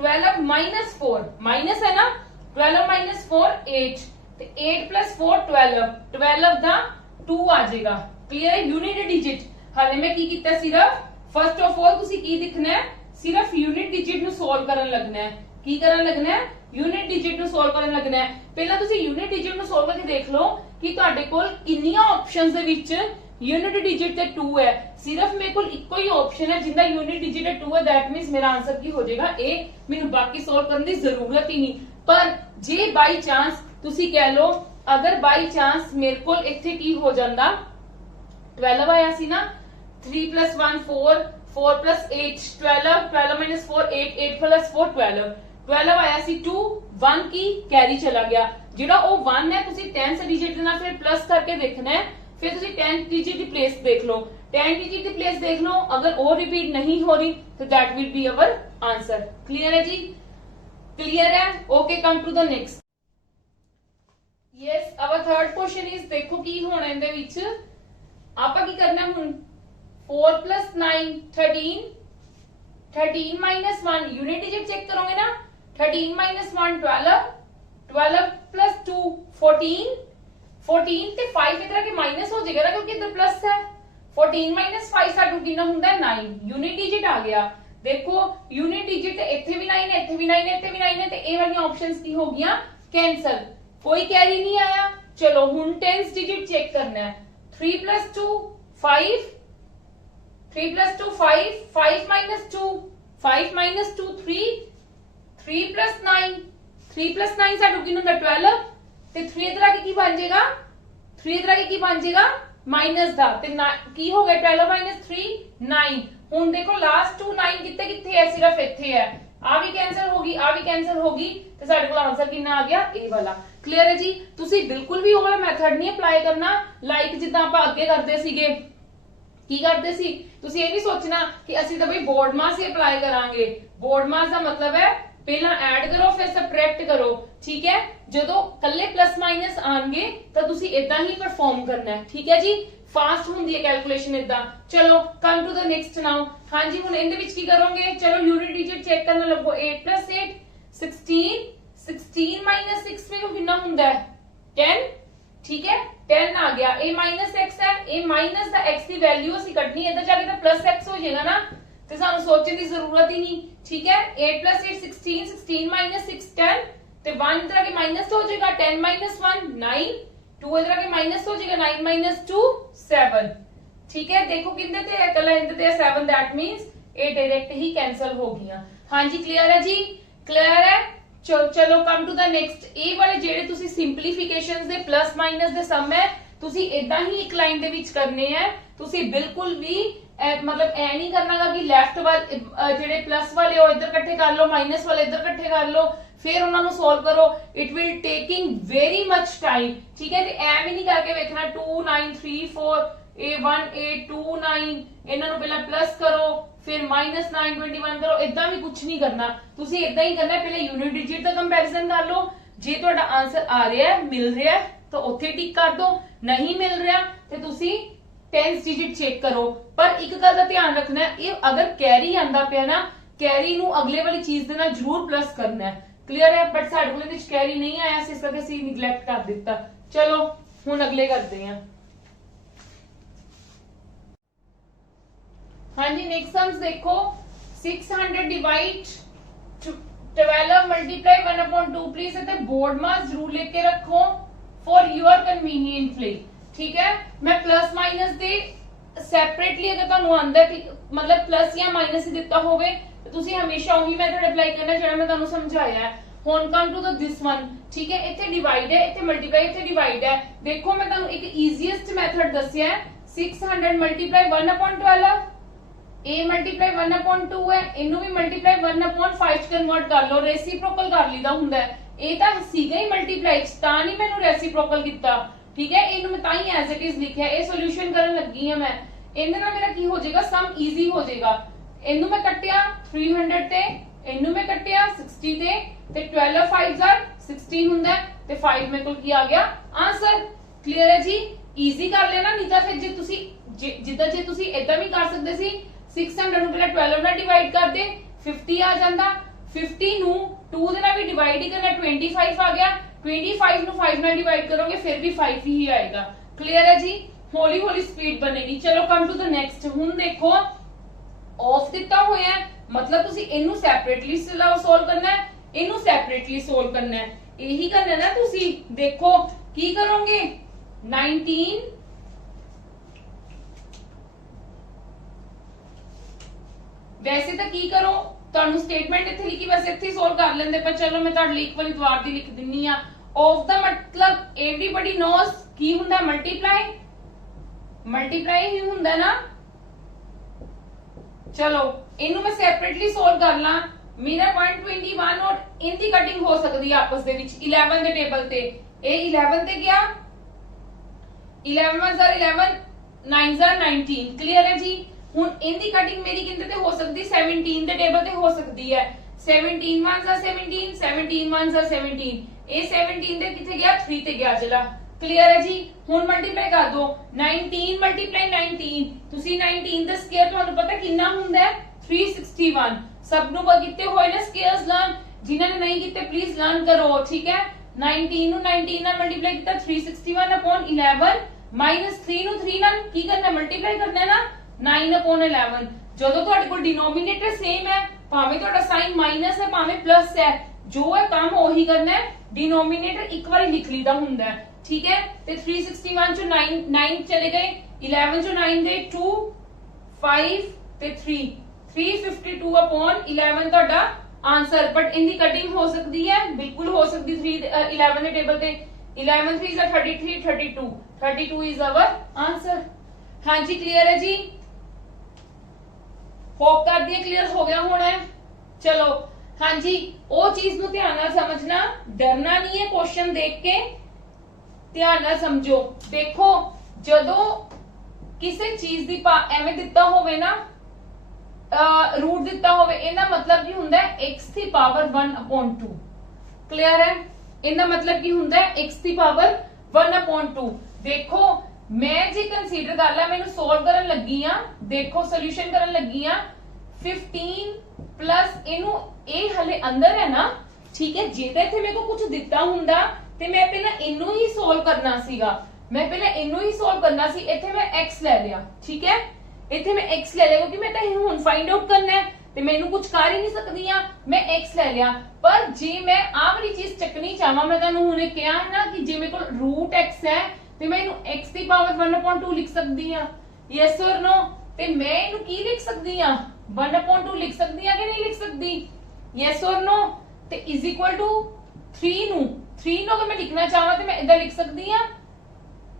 12 minus 4 माइनस है ना 12 minus 4 8 ਤੇ 8 plus 4 12, 12 ਦਾ 2 ਆ ਜਾਏਗਾ। ਕਲੀਅਰ ਹੈ? ਯੂਨਿਟ ਡਿਜਿਟ ਹਾਲੇ ਮੈਂ ਕੀ ਕੀਤਾ, ਸਿਰਫ ਫਸਟ ਆਫ ਆਲ ਤੁਸੀਂ ਕੀ ਦਿਖਣਾ ਹੈ, ਸਿਰਫ ਯੂਨਿਟ ਡਿਜਿਟ ਨੂੰ ਸੋਲਵ ਕਰਨ ਲੱਗਣਾ ਹੈ। ਕੀ ਕਰਨ ਲੱਗਣਾ ਹੈ? ਯੂਨਿਟ ਡਿਜਿਟ ਨੂੰ ਸੋਲਵ ਕਰਨ ਲੱਗਣਾ ਹੈ। ਪਹਿਲਾਂ ਤੁਸੀਂ ਯੂਨਿਟ ਡਿਜਿਟ ਨੂੰ ਸੋਲਵ ਕਰਕੇ ਦੇਖ ਲਓ ਕਿ ਤੁਹਾਡੇ ਕੋਲ ਕਿੰਨੀਆਂ ਆਪਸ਼ਨਸ ਦੇ ਵਿੱਚ यूनिट डिजिट ते 2 है। सिर्फ मेरे को इको ही ऑप्शन है जिंदा यूनिट डिजिट 2 है, दैट मींस मेरा आंसर की हो जाएगा ए। मैंने बाकी सॉल्व करने की जरूरत ही नहीं। पर जे बाई चांस तुसी कह लो, अगर बाई चांस मेरे को इत्थे की हो जांदा 12 आया सी ना, 3 plus 1 4, 4 plus 8 12, 12 minus 4 8, 8 plus 4 12, 12 आया सी 2, 1 की कैरी चला गया। जेड़ा वो 1 है तुसी 10 डिजिट देना, फिर प्लस करके देखना है, फिर तुसी 10 डिजिट की प्लेस देख लो, 10 डिजिट की प्लेस देख लो, अगर वो रिपीट नहीं हो रही तो that will be our answer. Clear है जी? क्लियर है? Okay, come to the next. Yes, our third question is, देखो की होना इहदे विच आपा की करना हुन 4 plus 9 13, 13 minus 1 unit digit check करोगे ना, 13 minus 1 12, 12 plus 2 14, 14 ਤੇ 5 इधर के माइनस हो जाएगा ना क्योंकि इधर प्लस है। 14 माइनस 5 साडू कितना हुंदा है 9, यूनिट डिजिट आ गया। देखो यूनिट डिजिट ते इत्थे भी 9 है, इत्थे भी 9 है, इत्थे भी 9 है, ते ए वाली ऑप्शंस की हो गया कैंसल, कोई कैरी नहीं आया। चलो हुन 10 डिजिट चेक करना है। 3 plus 2 5, 3 plus 2 5, 5 minus 2 5 minus 2 3, 3 plus 9, 3 plus 9 साडू कितना हुंदा 12 ਤੇ 3 ਇਧਰ ਆ ਕੇ ਕੀ ਬਣ ਜਾਏਗਾ, 3 ਇਧਰ ਆ ਕੇ ਕੀ ਬਣ ਜਾਏਗਾ ਮਾਈਨਸ ਦਾ, ਤੇ ਕੀ ਹੋ ਗਿਆ 12 minus 3 9। ਹੁਣ ਦੇਖੋ ਲਾਸਟ 2 9 ਕਿੱਥੇ ਹੈ, ਸਿਰਫ ਇੱਥੇ ਹੈ। ਆ ਵੀ ਕੈਨਸਲ ਹੋਗੀ, ਆ ਵੀ ਕੈਨਸਲ ਹੋਗੀ, ਤੇ ਸਾਡੇ ਕੋਲ ਆਨਸਰ ਕਿੰਨਾ ਆ ਗਿਆ ਇਹ ਵਾਲਾ। ਕਲੀਅਰ ਹੈ ਜੀ? ਤੁਸੀਂ ਬਿਲਕੁਲ ਵੀ ਉਹ ਵਾਲਾ ਮੈਥਡ ਨਹੀਂ ਅਪਲਾਈ ਕਰਨਾ ਲਾਈਕ ਜਿੱਦਾਂ ਆਪਾਂ ਅੱਗੇ ਕਰਦੇ ਸੀਗੇ। ਕੀ ਕਰਦੇ ਸੀ, ਤੁਸੀਂ ਇਹ ਨਹੀਂ ਸੋਚਣਾ ਕਿ ਅਸੀਂ ਤਾਂ ਬਈ ਬੋਰਡ ਮਾਸ ਹੀ ਅਪਲਾਈ ਕਰਾਂਗੇ। ਬੋਰਡ ਮਾਸ ਦਾ ਮਤਲਬ ਹੈ ਪਹਿਲਾਂ ਐਡ ਕਰੋ ਫਿਰ ਸਬਟ੍ਰੈਕਟ ਕਰੋ। ਠੀਕ ਹੈ, ਜਦੋਂ ਕੱਲੇ ਪਲੱਸ ਮਾਈਨਸ ਆਣਗੇ ਤਾਂ ਤੁਸੀਂ ਇਦਾਂ ਹੀ ਪਰਫਾਰਮ ਕਰਨਾ ਹੈ। ਠੀਕ ਹੈ ਜੀ, ਫਾਸਟ ਹੁੰਦੀ ਹੈ ਕੈਲਕੂਲੇਸ਼ਨ ਇਦਾਂ। ਚਲੋ ਕਮ ਟੂ ਦ ਨੈਕਸਟ ਨਾਓ। ਹਾਂਜੀ, ਹੁਣ ਇਹਦੇ ਵਿੱਚ ਕੀ ਕਰੋਗੇ, ਚਲੋ ਯੂਨਿਟ ਡਿਜਿਟ ਚੈੱਕ ਕਰਨ ਲੱਗੋ। 8 plus 8 16, 16 minus 6 में कितना ਹੁੰਦਾ है 10। ठीक है, 10 आ गया। a minus x है, a minus the x the value ਅਸੀਂ ਕੱਢਣੀ ਹੈ, ਇੱਧਰ ਜਾ ਕੇ ਤਾਂ plus x ਹੋ ਜਾਏਗਾ ਨਾ, ਤੇ ਸਾਨੂੰ ਸੋਚਣ ਦੀ ਜ਼ਰੂਰਤ ਹੀ ਨਹੀਂ। ठीक है, 8 plus 8 16, 16 minus 6 10, ਤੇ 1 इधर आके माइनस हो जाएगा, 10 minus 1 9, 2 इधर आके माइनस हो जाएगा, 9 minus 2 7। ठीक है, देखो कितने थे कल इधर थे 7, that means A direct he cancel हो गया। हाँ जी, क्लियर है जी? क्लियर है? चलो कम टू द नेक्स्ट। ए वाले जेडे तुसी सिंपलीफिकेशंस दे प्लस माइनस दे सम है, तुसी इदां ही एक लाइन दे विच करने हैं। तुसी बिल्कुल भी मतलब ऐ नहीं करनागा कि लेफ्ट वाले जेडे प्लस वाले हो इधर इकट्ठे कर लो, माइनस वाले इधर इकट्ठे कर लो, फिर उन्होंने सॉल्व करो। It will taking very much time. ठीक है, ते ऐ भी नहीं करके देखना 2 9 3 4 a1 a2 9 इन्हां नूं पहला प्लस करो फिर माइनस 9 21 करो, इदां भी कुछ नहीं करना। तुसी इदां ही करना, पहले यूनिट डिजिट दा कंपैरिजन कर लो, जे तुहाडा आंसर आ रहा है मिल रहा है तो उत्थे टिक कर दो, नहीं मिल रहा ते तुसी 10 डिजिट चेक करो। पर एक गल दा ध्यान रखना है, ये अगर कैरी आंदा पिया ना, कैरी नूं अगले वाली चीज दे नाल जरूर प्लस करना है। क्लियर है? बट साडे कोल इहदे विच कैरी नहीं आया, इस करके असीं निगलैक्ट कर दित्ता। चलो हुण अगले करदे हां। हाँ जी नेक्स्ट सम्स देखो 600 डिवाइड 12 मल्टीप्लाई 1/2 प्लीज इतने बोर्ड मास जरूर लेके रखो फॉर यूर कन्वीनियंटली। ठीक है, मैं प्लस माइनस दे सैपरेटली अगर तुहानू आंदा मतलब प्लस या माइनस ही दिता होवे तो तुसी हमेशा वही मेथड अप्लाई करना जेड़ा मैं तुहानू समझाया है। हुण come to the this one. ठीक है, इथे डिवाइड है, इथे मल्टीप्लाई, इथे डिवाइड है। देखो मैं तुहानू एक इजीएस्ट मेथड दस्या है 600 मल्टीप्लाई 1/12 a मल्टीप्लाई 1/2 है, इनू भी मल्टीप्लाई 1/5 कन्वर्ट कर लो, रेसिप्रोकल कर लीदा हुंदा है। ए तां सीगा ही मल्टीप्लाई तां नहीं मैनू रेसिप्रोकल कीता। ठीक है, इनू मैं तां ही एज इट इज लिखिया। ए सॉल्यूशन करन लगी हां मैं, इहदे नाल मेरा की हो जाएगा सम इजी हो जाएगा। इनू मैं कटिया 300 ते, इनू मैं कटिया 60 ते 12 5 16 हुंदा है ते 5 मेरे कोल की आ गया आंसर। क्लियर है जी, इजी कर लेना। नहीं तां फिर जे तुसी जिद्दां जे तुसी इदां भी कर सकदे सी 600 ਨੂੰ ਪਹਿਲਾਂ 12 ਨਾਲ ਡਿਵਾਈਡ ਕਰ ਦੇ 50 ਆ ਜਾਂਦਾ। 50 ਨੂੰ 2 ਦੇ ਨਾਲ ਵੀ ਡਿਵਾਈਡ ਹੀ ਕਰਨਾ 25 ਆ ਗਿਆ। 25 ਨੂੰ 5 ਨਾਲ ਡਿਵਾਈਡ ਕਰੋਗੇ ਫਿਰ ਵੀ 5 ਹੀ ਆਏਗਾ। ਕਲੀਅਰ ਹੈ ਜੀ, ਹੌਲੀ ਹੌਲੀ ਸਪੀਡ ਬਣੇਗੀ। ਚਲੋ ਕਮ ਟੂ ਦ ਨੈਕਸਟ। ਹੁਣ ਦੇਖੋ ਆਫ ਦਿੱਤਾ ਹੋਇਆ ਹੈ मतलब ਤੁਸੀਂ ਇਹਨੂੰ ਸੈਪਰੇਟਲੀ ਸੋਲਵ ਕਰਨਾ ਹੈ, ਇਹਨੂੰ ਸੈਪਰੇਟਲੀ ਸੋਲਵ ਕਰਨਾ ਹੈ। ਇਹੀ ਕਰਨਾ ਨਾ ਤੁਸੀਂ। ਦੇਖੋ ਕੀ ਕਰੋਗੇ 19 वैसे तो की करो ਤੁਹਾਨੂੰ स्टेटमेंट इत्थे लिखी वैसे इत्थे सोल्व कर लेंदे पर चलो मैं ਤੁਹਾਡੇ ਲਈ ਇੱਕ ਵਾਰੀ ਦੁਬਾਰਾ ਦੀ ਲਿਖ ਦਿੰਨੀ ਆ। ऑफ द मतलब एवरीबॉडी नोस की ਹੁੰਦਾ मल्टीप्लाई ही ਹੁੰਦਾ ना। चलो इनू मैं सेपरेटली सोल्व कर ला। मेरा 121 और इनकी कटिंग हो सकती है आपस दे विच 11 दे टेबल ते। ए 11 ते गया 11 1 11 9 19। क्लियर है जी। ਹੁਣ ਇਹਦੀ ਕਟਿੰਗ ਮੇਰੀ ਕਿੰਦੇ ਤੇ ਹੋ ਸਕਦੀ 17 ਦੇ ਟੇਬਲ ਤੇ ਹੋ ਸਕਦੀ ਹੈ। 17 1 17 17 1 17। ਇਹ 17 ਦੇ ਕਿੱਥੇ ਗਿਆ 3 ਤੇ ਗਿਆ ਚਲਾ। ਕਲੀਅਰ ਹੈ ਜੀ। ਹੁਣ ਮਲਟੀਪਲਾਈ ਕਰ ਦੋ 19 ਮਲਟੀਪਲਾਈ 19। ਤੁਸੀਂ 19 ਦਾ ਸਕੁਅਰ ਤੁਹਾਨੂੰ ਪਤਾ ਕਿੰਨਾ ਹੁੰਦਾ ਹੈ 361। ਸਭ ਨੂੰ ਕੀਤੇ ਹੋਏ ਨੇ ਸਕੁਅਰਸ ਲਰਨ, ਜਿਨ੍ਹਾਂ ਨੇ ਨਹੀਂ ਕੀਤੇ ਪਲੀਜ਼ ਲਰਨ ਕਰੋ। ਠੀਕ ਹੈ, 19 ਨੂੰ 19 ਨਾਲ ਮਲਟੀਪਲਾਈ ਕੀਤਾ 361/11 ਮਾਈਨਸ 3 ਨੂੰ 3 ਨਾਲ ਕੀ ਕਰਨਾ ਮਲਟੀਪਲਾਈ ਕਰਨਾ ਹੈ ਨਾ 9/11। ਜਦੋਂ ਤੁਹਾਡੇ ਕੋਲ ਡਿਨੋਮੀਨੇਟਰ ਸੇਮ ਹੈ ਭਾਵੇਂ ਤੁਹਾਡਾ ਸਾਈਨ ਮਾਈਨਸ ਹੈ ਭਾਵੇਂ ਪਲੱਸ ਹੈ, ਜੋ ਹੈ ਕੰਮ ਉਹੀ ਕਰਨਾ ਹੈ। ਡਿਨੋਮੀਨੇਟਰ ਇੱਕ ਵਾਰੀ ਲਿਖ ਲਈਦਾ ਹੁੰਦਾ ਹੈ। ਠੀਕ ਹੈ, ਤੇ 361 ਚੋਂ 9 ਚਲੇ ਗਏ, 11 ਚੋਂ 9 ਦੇ 2 5 ਤੇ 3 352/11 ਤੁਹਾਡਾ ਆਨਸਰ। ਬਟ ਇਨਦੀ ਕਟਿੰਗ ਹੋ ਸਕਦੀ ਹੈ, ਬਿਲਕੁਲ ਹੋ ਸਕਦੀ 11 ਦੇ ਟੇਬਲ ਤੇ 11 3 is 33 32 is our answer। हाँ जी क्लियर है जी, होप कर दिए क्लियर हो गया होना है। चलो हाँ जी, वो चीज नु ध्यान नाल समझना, डरना नहीं है। क्वेश्चन देख के ध्यान नाल समझो। देखो जदों किसी चीज दी एवें दिता होवे ना रूट दिता होवे, इहदा मतलब की हुंदा है x दी पावर 1/2। क्लियर है, इहदा मतलब की हुंदा है x दी पावर 1/2। देखो मैं जे कंसीडर कर ला मैनू सोल्व करन लगी आ, देखो सोल्यूशन करन लगी आ 15 प्लस इनू ए हले अंदर है ना। ठीक है, जे तां इत्थे मेरे को कुछ दिता हुंदा ते मैं पहला इनू ही सोल्व करना सीगा, मैं पहला इनू ही सोल्व करना सी। इत्थे मैं x ले लिया। ठीक है, इत्थे मैं x ले लिया क्योंकि मैं तां हुण फाइंड आउट करना है ते मैनू कुछ कर ही नहीं सकदी आ, मैं x ले लिया। पर जे मैं आ वाली चीज चकनी चाहां, मैं तुहानू हुणे कहा ना कि जे मेरे कोल रूट x है ਤੇ ਮੈਂ ਇਹਨੂੰ x ਦੀ ਪਾਵਰ 1/2 ਲਿਖ ਸਕਦੀ ਆ। Yes or no? ਤੇ ਮੈਂ ਇਹਨੂੰ ਕੀ ਲਿਖ ਸਕਦੀ ਆ 1/2 ਲਿਖ ਸਕਦੀ ਆ ਕਿ ਨਹੀਂ ਲਿਖ ਸਕਦੀ? Yes or no? ਤੇ ਇਜ਼ ਇਕੁਅਲ ਟੂ 3 ਨੂੰ ਅਗਰ ਮੈਂ ਲਿਖਣਾ ਚਾਹਾਂ ਤੇ ਮੈਂ ਇਦਾਂ ਲਿਖ ਸਕਦੀ ਆ।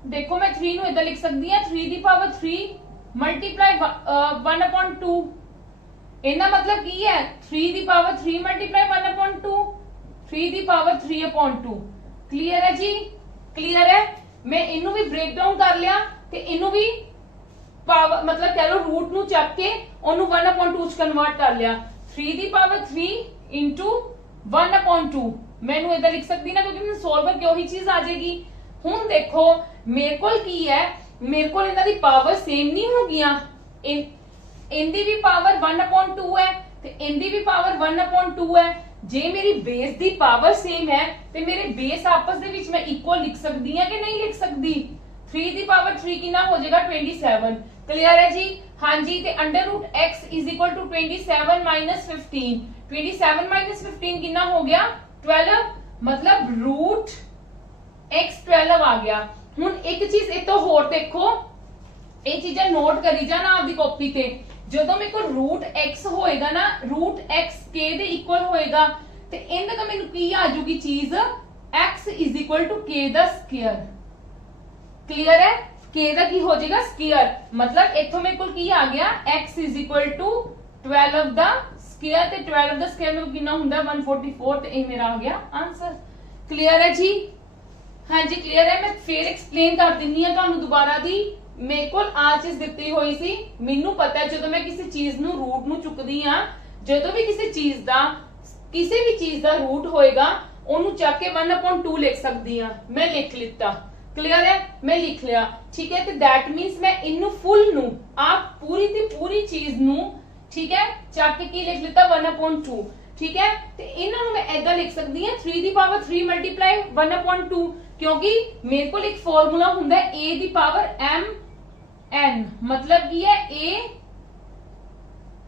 ਦੇਖੋ ਮੈਂ 3 ਨੂੰ ਇਦਾਂ ਲਿਖ ਸਕਦੀ ਆ 3 ਦੀ ਪਾਵਰ 3 ਮਲਟੀਪਲਾਈ 1/2। ਇਹਦਾ ਮਤਲਬ ਕੀ ਹੈ 3 ਦੀ ਪਾਵਰ 3 ਮਲਟੀਪਲਾਈ 1/2 3 ਦੀ ਪਾਵਰ 3/2। ਕਲੀਅਰ ਹੈ ਜੀ? ਕਲੀਅਰ ਹੈ। मैं इनू भी ब्रेक डाउन कर लिया ते इनू भी पावर मतलब कह लो रूट नु चक के ओनू 1/2 च कन्वर्ट कर लिया। 3 दी पावर 3 into 1/2 मैनू इधर लिख सकती ना क्योंकि मैं सोल्व करके वही चीज आ जाएगी। हुन देखो मेरे कोल की है, मेरे कोल इन्हां दी पावर सेम नहीं हो गईयां। इनदी भी पावर 1/2 है ते इनदी भी पावर 1/2 है। जे मेरी बेस दी पावर सेम है ते मेरे बेस आपस दे विच मैं इक्वल लिख सकदी हां कि नहीं लिख सकदी? 3 ਦੀ ਪਾਵਰ 3 ਕਿੰਨਾ ਹੋ ਜਾਏਗਾ 27। क्लियर है जी? हाँ जी। ते under root x is equal to 27 minus 15। 27 minus 15 कितना हो गया 12, मतलब रूट x 12 आ गया। हुन एक चीज ए तो होर देखो, ये चीजें नोट करी जाना आपकी कॉपी ते। ਜਦੋਂ ਮੇਰੇ ਕੋਲ रूट x होएगा ना, रूट x k ਦੇ ਇਕੁਅਲ ਹੋਏਗਾ ਤੇ ਇਹਦਾ ਤਾਂ ਮੈਨੂੰ ਕੀ ਆ ਜੂਗੀ ਚੀਜ਼ x is equal to k ਦਾ ਸਕੁਅਰ। क्लियर है? k ਦਾ ਕੀ ਹੋ ਜਾਏਗਾ ਸਕੁਅਰ, मतलब इथों मेरे को ਕੀ ਆ ਗਿਆ x इज इक्वल टू 12 ਦਾ ਸਕੁਅਰ ਤੇ 12 ਦਾ ਸਕੁਅਰ ਮੈਨੂੰ ਕਿੰਨਾ ਹੁੰਦਾ 144 ਤੇ ਇਹ ਮੇਰਾ ਆ ਗਿਆ ਆंसर। क्लियर है जी? हाँ जी क्लियर है। मैं फिर एक्सप्लेन कर दिंदी हां ਤੁਹਾਨੂੰ ਦੁਬਾਰਾ ਦੀ। ਮੇਰੇ ਕੋਲ ਆ ਚੀਜ਼ ਦਿੱਤੀ ਹੋਈ ਸੀ, ਮੈਨੂੰ ਪਤਾ ਹੈ ਜਦੋਂ ਮੈਂ ਕਿਸੇ ਚੀਜ਼ ਨੂੰ ਰੂਟ ਨੂੰ ਚੁੱਕਦੀ ਆ, ਜਦੋਂ ਵੀ ਕਿਸੇ ਚੀਜ਼ ਦਾ ਰੂਟ ਹੋਏਗਾ ਉਹਨੂੰ ਚੱਕ ਕੇ 1/2 ਲਿਖ ਸਕਦੀ ਆ। ਮੈਂ ਲਿਖ ਲਿੱਤਾ। क्लियर है? मैं लिख लिया। ठीक है, तो दैट मींस मैं इनू फुल नु आप पूरी दी पूरी चीज नु ठीक है ਚੱਕ ਕੇ ਕੀ ਲਿਖ ਲਿੱਤਾ 1/2। ठीक है, ਤੇ ਇਹਨਾਂ ਨੂੰ ਮੈਂ ਐਦਾਂ ਲਿਖ ਸਕਦੀ ਹਾਂ 3 ਦੀ ਪਾਵਰ 3 ਮਲਟੀਪਲਾਈ 1/2, ਕਿਉਂਕਿ ਮੇਰੇ ਕੋਲ ਇੱਕ ਫਾਰਮੂਲਾ ਹੁੰਦਾ ਹੈ a the power m n। मतलब ਕੀ ਹੈ a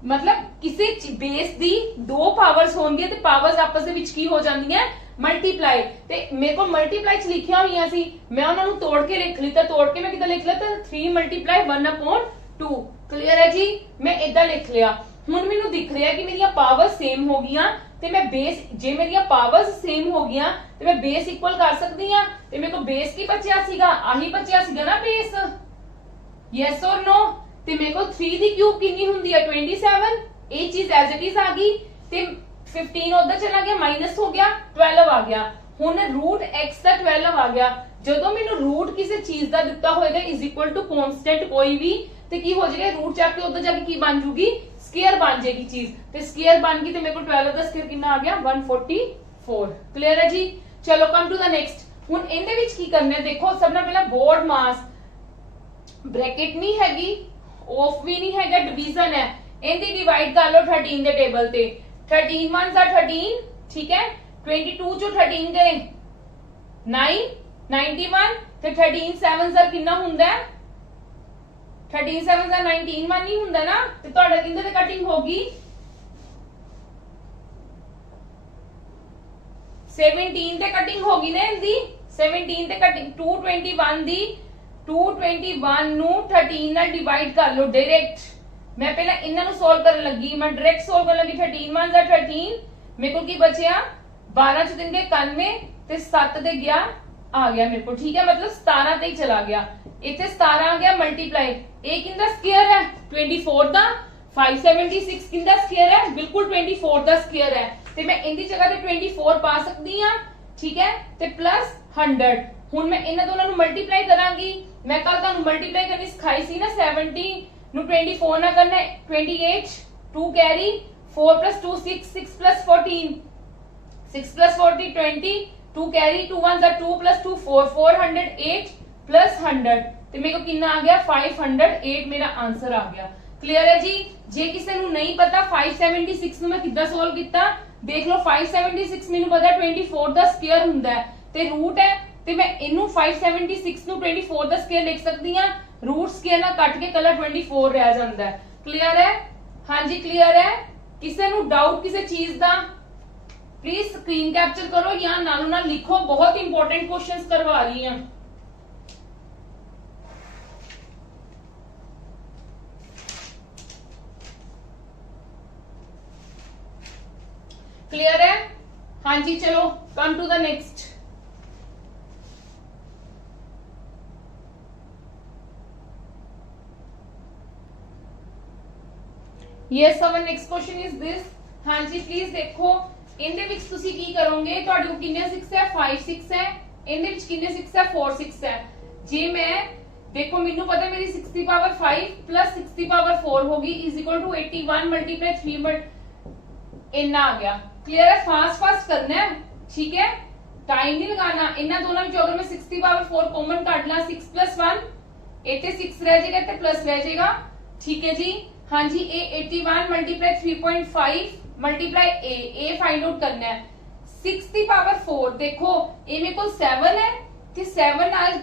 मतलब ਕਿਸੇ ਬੇਸ ਦੀ ਦੋ ਪਾਵਰਸ ਹੋਣਗੇ ਤੇ ਪਾਵਰਸ ਆਪਸ ਦੇ ਵਿੱਚ ਕੀ ਹੋ ਜਾਂਦੀਆਂ ਮਲਟੀਪਲਾਈ। ਤੇ ਮੇਰੇ ਕੋਲ ਮਲਟੀਪਲਾਈ ਚ ਲਿਖਿਆ ਹੋਈਆਂ ਸੀ, ਮੈਂ ਉਹਨਾਂ ਨੂੰ ਤੋੜ ਕੇ ਲਿਖ ਲਿੱਤਾ। ਤੋੜ ਕੇ ਮੈਂ ਕਿਦਾਂ ਲਿਖ ਲਿਆ ਤਾਂ 3 ਮਲਟੀਪਲਾਈ 1/2। क्लियर है जी? मैं इदा लिख लिया। ਹੁਣ ਮੈਨੂੰ ਦਿਖ ਰਿਹਾ ਕਿ ਮੇਰੀਆਂ ਪਾਵਰ ਸੇਮ ਹੋ ਗਈਆਂ ਤੇ ਮੈਂ ਬੇਸ, ਜੇ ਮੇਰੀਆਂ ਪਾਵਰਸ ਸੇਮ ਹੋ ਗਈਆਂ ਤੇ ਮੈਂ ਬੇਸ ਇਕੁਅਲ ਕਰ ਸਕਦੀ ਆ। ਤੇ ਮੇਰੇ ਕੋਲ ਬੇਸ ਕੀ ਬਚਿਆ ਸੀਗਾ, ਆਹੀ ਬਚਿਆ ਸੀਗਾ ਨਾ ਬੇਸ। Yes or no? ਤੇ ਮੇਰੇ ਕੋਲ 3 ਦੀ ਕਿਊਬ ਕਿੰਨੀ ਹੁੰਦੀ ਹੈ 27। ਇਹ ਚੀਜ਼ ਐਜ਼ ਇਟ ਇਜ਼ ਆ ਗਈ ਤੇ 15 ਉਧਰ ਚਲਾ ਗਿਆ, ਮਾਈਨਸ ਹੋ ਗਿਆ, 12 ਆ ਗਿਆ। ਹੁਣ रूट x ਦਾ 12 ਆ ਗਿਆ। ਜਦੋਂ ਮੈਨੂੰ रूट ਕਿਸੇ ਚੀਜ਼ ਦਾ ਦਿੱਤਾ ਹੋਏਗਾ ਇਜ਼ ਇਕੁਅਲ ਟੂ ਕਾਂਸਟੈਂਟ ਕੋਈ ਵੀ, ਤੇ ਕੀ ਹੋ ਜਾਏਗਾ रूट ਚੱਕ ਕੇ ਉਧਰ ਜਾ ਕੇ ਕੀ ਬਣ ਜੂਗੀ ਸਕੁਅਰ ਬਣ ਜਾਏਗੀ ਚੀਜ਼। ਤੇ ਸਕੁਅਰ ਬਣ ਗਈ ਤੇ ਮੇਰੇ ਕੋਲ 12 ਦਾ ਸਕੁਅਰ ਕਿੰਨਾ ਆ ਗਿਆ 144। क्लियर है जी? चलो कम टू द नेक्स्ट। ਹੁਣ ਇਹਦੇ ਵਿੱਚ ਕੀ ਕਰਨਾ ਹੈ ਦੇਖੋ, ਸਭ ਨਾਲ ਪਹਿਲਾਂ ਬੋਰਡ ਮਾਸ, ਬ੍ਰੈਕਟ ਨਹੀਂ ਹੈਗੀ, ਆਫ ਵੀ ਨਹੀਂ ਹੈਗਾ, ਡਿवीजन है। ਇਹਦੀ ਡਿਵਾਈਡ ਕਰ ਲਓ 13 ਦੇ ਟੇਬਲ ਤੇ। 13 1 ਆ 13, ठीक है। 22 ਚੋਂ 13 ਗਏ 9, 91 ਤੇ 13 7 ਦਾ ਕਿੰਨਾ ਹੁੰਦਾ ਹੈ 13 7 ਦਾ 19 1 ਨਹੀਂ ਹੁੰਦਾ ਨਾ, ਤੇ ਤੁਹਾਡਾ ਕਿੰਨੇ ਤੇ ਕਟਿੰਗ ਹੋਗੀ 17 ਤੇ ਕਟਿੰਗ ਹੋਗੀ ਨਾ ਇਹਦੀ। 17 ਤੇ ਕਟਿੰਗ 221 ਦੀ 221 ਨੂੰ 13 ਨਾਲ ਡਿਵਾਈਡ ਕਰ ਲਓ ਡਾਇਰੈਕਟ। ਮੈਂ ਪਹਿਲਾਂ ਇਹਨਾਂ ਨੂੰ ਸੋਲਵ ਕਰਨ ਲੱਗੀ, ਮੈਂ ਡਾਇਰੈਕਟ ਸੋਲਵ ਕਰਨ ਲੱਗੀ। 13 1 ਦਾ 13, ਮੇਰੇ ਕੋਲ ਕੀ ਬਚਿਆ 12 ਚ ਦਿਨ ਦੇ 91 ਤੇ 7 ਦੇ ਗਿਆ ਆ ਗਿਆ ਮੇਰੇ ਕੋਲ। ਠੀਕ ਹੈ, मतलब 17 ਤੇ ਹੀ ਚਲਾ ਗਿਆ। ਇੱਥੇ 17 ਆ ਗਿਆ ਮਲਟੀਪਲਾਈ। ਇਹ ਕਿੰਦਾ ਸਕੁਅਰ ਹੈ 24 ਦਾ। 576 ਕਿੰਦਾ ਸਕੁਅਰ ਹੈ ਬਿਲਕੁਲ 24 ਦਾ ਸਕੁਅਰ ਹੈ। ਤੇ ਮੈਂ ਇਹਦੀ ਜਗ੍ਹਾ ਤੇ 24 ਪਾ ਸਕਦੀ ਆ। ਠੀਕ ਹੈ, ਤੇ ਪਲੱਸ 100। ਹੁਣ ਮੈਂ ਇਹਨਾਂ ਦੋਨਾਂ ਨੂੰ ਮਲਟੀਪਲਾਈ ਕਰਾਂਗੀ। ਮੈਂ ਕੱਲ ਤੁਹਾਨੂੰ ਮਲਟੀਪਲਾਈ ਕਰਨੀ ਸਿਖਾਈ ਸੀ ਨਾ। 70 ਨੂੰ 24 ਨਾਲ ਕਰਨਾ 28, 2 कैरी 4 + 2 6, 6 + 14, 6 + 40 20, 2 कैरी 2 1 ਦਾ 2 + 2 4, 408 + 100 ਤੇ ਮੇਰੇ ਕੋ ਕਿੰਨਾ ਆ ਗਿਆ 508 ਮੇਰਾ ਆਨਸਰ ਆ ਗਿਆ। क्लियर है जी? ਜੇ ਕਿਸੇ ਨੂੰ ਨਹੀਂ ਪਤਾ 576 ਨੂੰ ਮੈਂ ਕਿੱਦਾਂ ਸੋਲਵ ਕੀਤਾ ਦੇਖ ਲਓ। 576 ਮੈਨੂੰ ਪਤਾ 24 ਦਾ ਸਕੁਅਰ ਹੁੰਦਾ ਹੈ ਤੇ ਰੂਟ ਹੈ, ਤੇ ਮੈਂ ਇਹਨੂੰ 576 ਨੂੰ 24 ਦਾ ਸਕੁਅਰ ਲਿਖ ਸਕਦੀ ਆ। रूट स्केयर ना कट के कलर 24 रह जाता है। क्लियर है? हाँ जी क्लियर है। किसी ਨੂੰ डाउट किसी चीज का प्लीज स्क्रीन कैप्चर करो या नालों नाल लिखो, बहुत इंपॉर्टेंट क्वेश्चंस करवा रही हैं। क्लियर है? हाँ जी चलो come to the next. Yes our next question is this। हाँ जी प्लीज देखो, ਇਹਦੇ ਵਿੱਚ ਤੁਸੀਂ ਕੀ ਕਰੋਗੇ, ਤੁਹਾਡੇ ਕੋਲ ਕਿੰਨੇ 6 ਹੈ 5 6 ਹੈ, ਇਹਦੇ ਵਿੱਚ ਕਿੰਨੇ 6 ਹੈ 4 6 ਹੈ। ਜੇ ਮੈਂ ਦੇਖੋ ਮੈਨੂੰ ਪਤਾ ਮੇਰੀ 6 ਦੀ ਪਾਵਰ 5 प्लस 6 ਦੀ ਪਾਵਰ 4 होगी is equal to 81 multiply 3 but इतना आ गया। क्लियर है? फास्ट फास्ट करना है, ठीक है, टाइम नहीं लगाना। इन्ना दोनों में अगर मैं 6 ਦੀ पावर 4 कॉमन काट ला 6 + 1 ਇੱਥੇ 6 ਰਹਿ ਜਾਏਗਾ ਤੇ ਪਲੱਸ ਰਹਿ ਜਾਏਗਾ। ठीक है जी? हाँ जी, ए 81 मल्टीप्लाई 3.5 मल्टीप्लाई ए फाइंड आउट करना है। 6 ਦੀ ਪਾਵਰ 4 देखो ये मेरे को 7 है ਤੇ 7 ਨਾਲ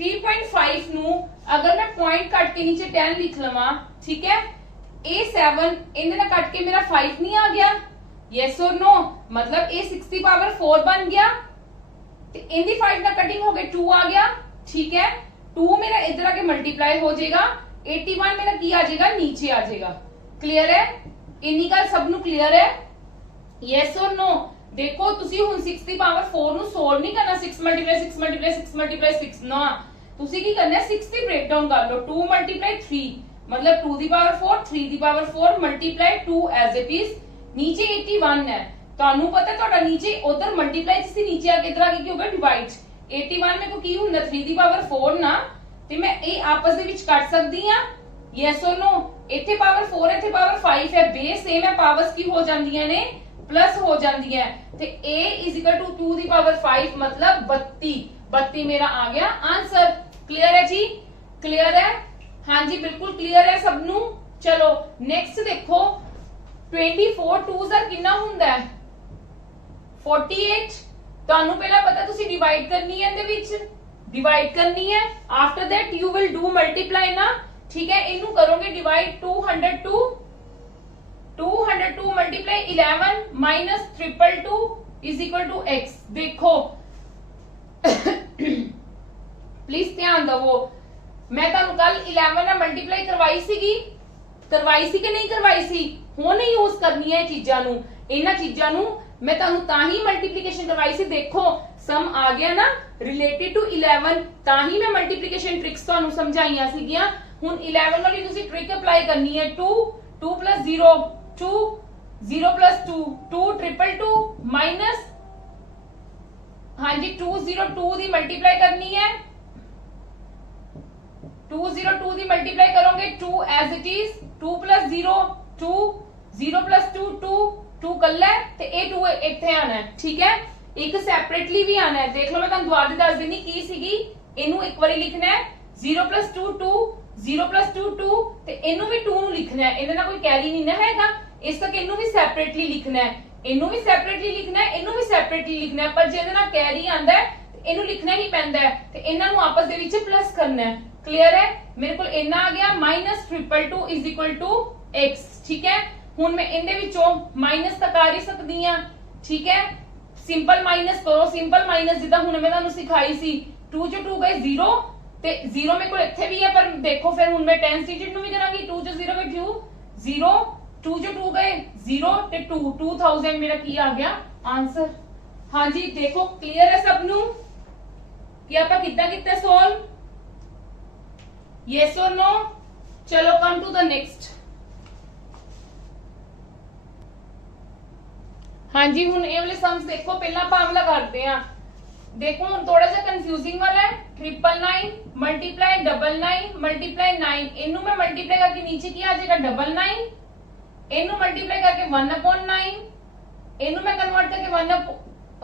3.5 ਨੂੰ ਅਗਰ ਮੈਂ ਪੁਆਇੰਟ ਕੱਟ ਕੇ ਨੀਚੇ 10 ਲਿਖ ਲਵਾਂ, ਠੀਕ ਹੈ, ਇਹ 7 ਇਹਦੇ ਨਾਲ ਕੱਟ ਕੇ ਮੇਰਾ 5 ਨਹੀਂ ਆ ਗਿਆ? Yes or no? मतलब ਇਹ 6 ਦੀ ਪਾਵਰ 4 ਬਣ ਗਿਆ ਤੇ ਇਹਦੀ 5 ਨਾਲ ਕਟਿੰਗ ਹੋ ਗਈ 2 ਆ ਗਿਆ, ਠੀਕ ਹੈ। 2 ਮੇਰਾ इधर आके मल्टीप्लाई हो जाएगा, 81 मेरा की आ जाएगा नीचे आ जाएगा। क्लियर है? इन्नी गल सब नु क्लियर है? यस और नो? देखो तुसी हुन 6 दी पावर 4 नु सोल्व नहीं करना 6 मल्टीप्लाई 6 मल्टीप्लाई 6 मल्टीप्लाई 6 ना, तुसी की करना है 6 दी ब्रेक डाउन कर लो। 2 मल्टीप्लाई 3 मतलब 2 दी पावर 4 3 दी power 4 multiply 2 as it is, नीचे 81 है, ਤੁਹਾਨੂੰ ਪਤਾ ਤੁਹਾਡਾ ਨੀਚੇ ਉਧਰ ਮਲਟੀਪਲਾਈ ਸੀ, ਨੀਚੇ ਆ ਕੇ ਇਧਰ ਆ ਕੇ ਕੀ ਹੋਗਾ ਡਿਵਾਈਡ। 81 ਮੇਰੇ ਕੋ ਕੀ ਹੁੰਦਾ 3 ਦੀ ਪਾਵਰ 4 ਨਾ, ਤੇ ਮੈਂ ਇਹ ਆਪਸ ਦੇ ਵਿੱਚ ਕੱਟ ਸਕਦੀ ਆ। Yes or no? ਇੱਥੇ ਪਾਵਰ 4 ਇੱਥੇ ਪਾਵਰ 5 ਹੈ, ਬੇਸ ਸੇਮ ਹੈ, ਪਾਵਰਸ ਕੀ ਹੋ ਜਾਂਦੀਆਂ ਨੇ ਪਲੱਸ ਹੋ ਜਾਂਦੀਆਂ, ਤੇ a = 2 ਦੀ ਪਾਵਰ 5 मतलब 32। 32 ਮੇਰਾ ਆ ਗਿਆ ਆਨਸਰ। क्लियर है जी? क्लियर है? हाँ जी बिल्कुल क्लियर है सब नू। चलो नेक्स्ट देखो 24 2s कितना ਹੁੰਦਾ है 48। ਤੁਹਾਨੂੰ ਪਹਿਲਾਂ ਪਤਾ ਤੁਸੀਂ ਡਿਵਾਈਡ ਕਰਨੀ ਹੈ, ਇਹਦੇ ਵਿੱਚ ਡਿਵਾਈਡ ਕਰਨੀ ਹੈ। After that you will do multiply ਨਾ, ਠੀਕ ਹੈ। ਇਹਨੂੰ ਕਰੋਗੇ divide 202 multiply 11 minus 222 is equal to x। देखो प्लीज ध्यान दवो, मैं ਤੁਹਾਨੂੰ ਕੱਲ 11 ਨਾਲ ਮਲਟੀਪਲਾਈ ਕਰਵਾਈ ਸੀ ਕਿ ਨਹੀਂ ਕਰਵਾਈ ਸੀ? ਹੁਣ ਯੂਜ਼ ਕਰਨੀ ਹੈ ਚੀਜ਼ਾਂ ਨੂੰ, ਇਹਨਾਂ ਚੀਜ਼ਾਂ ਨੂੰ मैं ਤੁਹਾਨੂੰ ਤਾਂ ਹੀ ਮਲਟੀਪਲੀਕੇਸ਼ਨ ਕਰਵਾਈ ਸੀ। ਦੇਖੋ ਸਮ ਆ ਗਿਆ ਨਾ ਰਿਲੇਟਡ ਟੂ 11, ਤਾਂ ਹੀ ਮੈਂ ਮਲਟੀਪਲੀਕੇਸ਼ਨ ਟ੍ਰਿਕਸ ਤੁਹਾਨੂੰ ਸਮਝਾਈਆਂ ਸੀਗੀਆਂ। ਹੁਣ 11 ਵਾਲੀ ਤੁਸੀਂ ਟ੍ਰਿਕ ਅਪਲਾਈ ਕਰਨੀ ਹੈ। 2 2 + 0 2 0 + 2 2 222 ਮਾਈਨਸ, ਹਾਂਜੀ 202 ਦੀ ਮਲਟੀਪਲਾਈ ਕਰਨੀ ਹੈ। 202 ਦੀ ਮਲਟੀਪਲਾਈ ਕਰੋਗੇ 2 ਐਜ਼ ਇਟ ਇਜ਼, 2 + 0 2 0 + 2 2 2 ਕੱਲਾ ਤੇ ਇਹ 2 ਇੱਥੇ ਆਣਾ ਹੈ, ਠੀਕ ਹੈ। ਇੱਕ ਸੈਪਰੇਟਲੀ ਵੀ ਆਣਾ ਹੈ। ਦੇਖ ਲਓ ਮੈਂ ਤੁਹਾਨੂੰ ਦੁਬਾਰਾ ਦੱਸ ਦਿੰਨੀ ਕੀ ਸੀਗੀ। ਇਹਨੂੰ ਇੱਕ ਵਾਰੀ ਲਿਖਣਾ ਹੈ 0 + 2 2 0 + 2 2 ਤੇ ਇਹਨੂੰ ਵੀ 2 ਨੂੰ ਲਿਖਣਾ ਹੈ, ਇਹਦੇ ਨਾਲ ਕੋਈ ਕੈਰੀ ਨਹੀਂ ਨਾ ਹੈਗਾ, ਇਸ ਤੱਕ ਇਹਨੂੰ ਵੀ ਸੈਪਰੇਟਲੀ ਲਿਖਣਾ ਹੈ, ਇਹਨੂੰ ਵੀ ਸੈਪਰੇਟਲੀ ਲਿਖਣਾ ਹੈ, ਇਹਨੂੰ ਵੀ ਸੈਪਰੇਟਲੀ ਲਿਖਣਾ ਹੈ। ਪਰ ਜਿਹਦੇ ਨਾਲ ਕੈਰੀ ਆਂਦਾ ਹੈ ਇਹਨੂੰ ਲਿਖਣਾ ਹੀ ਪੈਂਦਾ ਹੈ, ਤੇ ਇਹਨਾਂ ਨੂੰ ਆਪਸ ਦੇ ਵਿੱਚ ਪਲੱਸ ਕਰਨਾ ਹੈ। क्लियर है? मेरे को इन्ना आ गया minus 222 is equal to x, ठीक है। हुन मैं इनदे विचों माइनस तक आ रही सकदी हां, ठीक है। सिंपल माइनस करो, सिंपल माइनस जिदा हुन मैं तुहानू सिखाई सी। 2 जो 2 गए 0 ते 0 मेरे को इत्थे भी है, पर देखो फिर हुन मैं 10 डिजिट नु भी करांगी। 2 जो 0 गए 2 0 2 जो 2 गए 0 ते 2 2000 मेरा की आ गया आंसर। हां जी देखो क्लियर है सब नु कि आपा कितना कितना सॉल्व? Yes or no? चलो come to the next। हाँ जी हुन ये वाले सम्स देखो, पहला पावला करते हैं। देखो हुन थोड़ा सा कंफ्यूजिंग वाला है। 999 मल्टीप्लाई 99 मल्टीप्लाई 9, इनू मैं मल्टीप्लाई करके नीचे क्या आ जाएगा 99, इनू मल्टीप्लाई करके 1/9, इनू मैं कन्वर्ट करके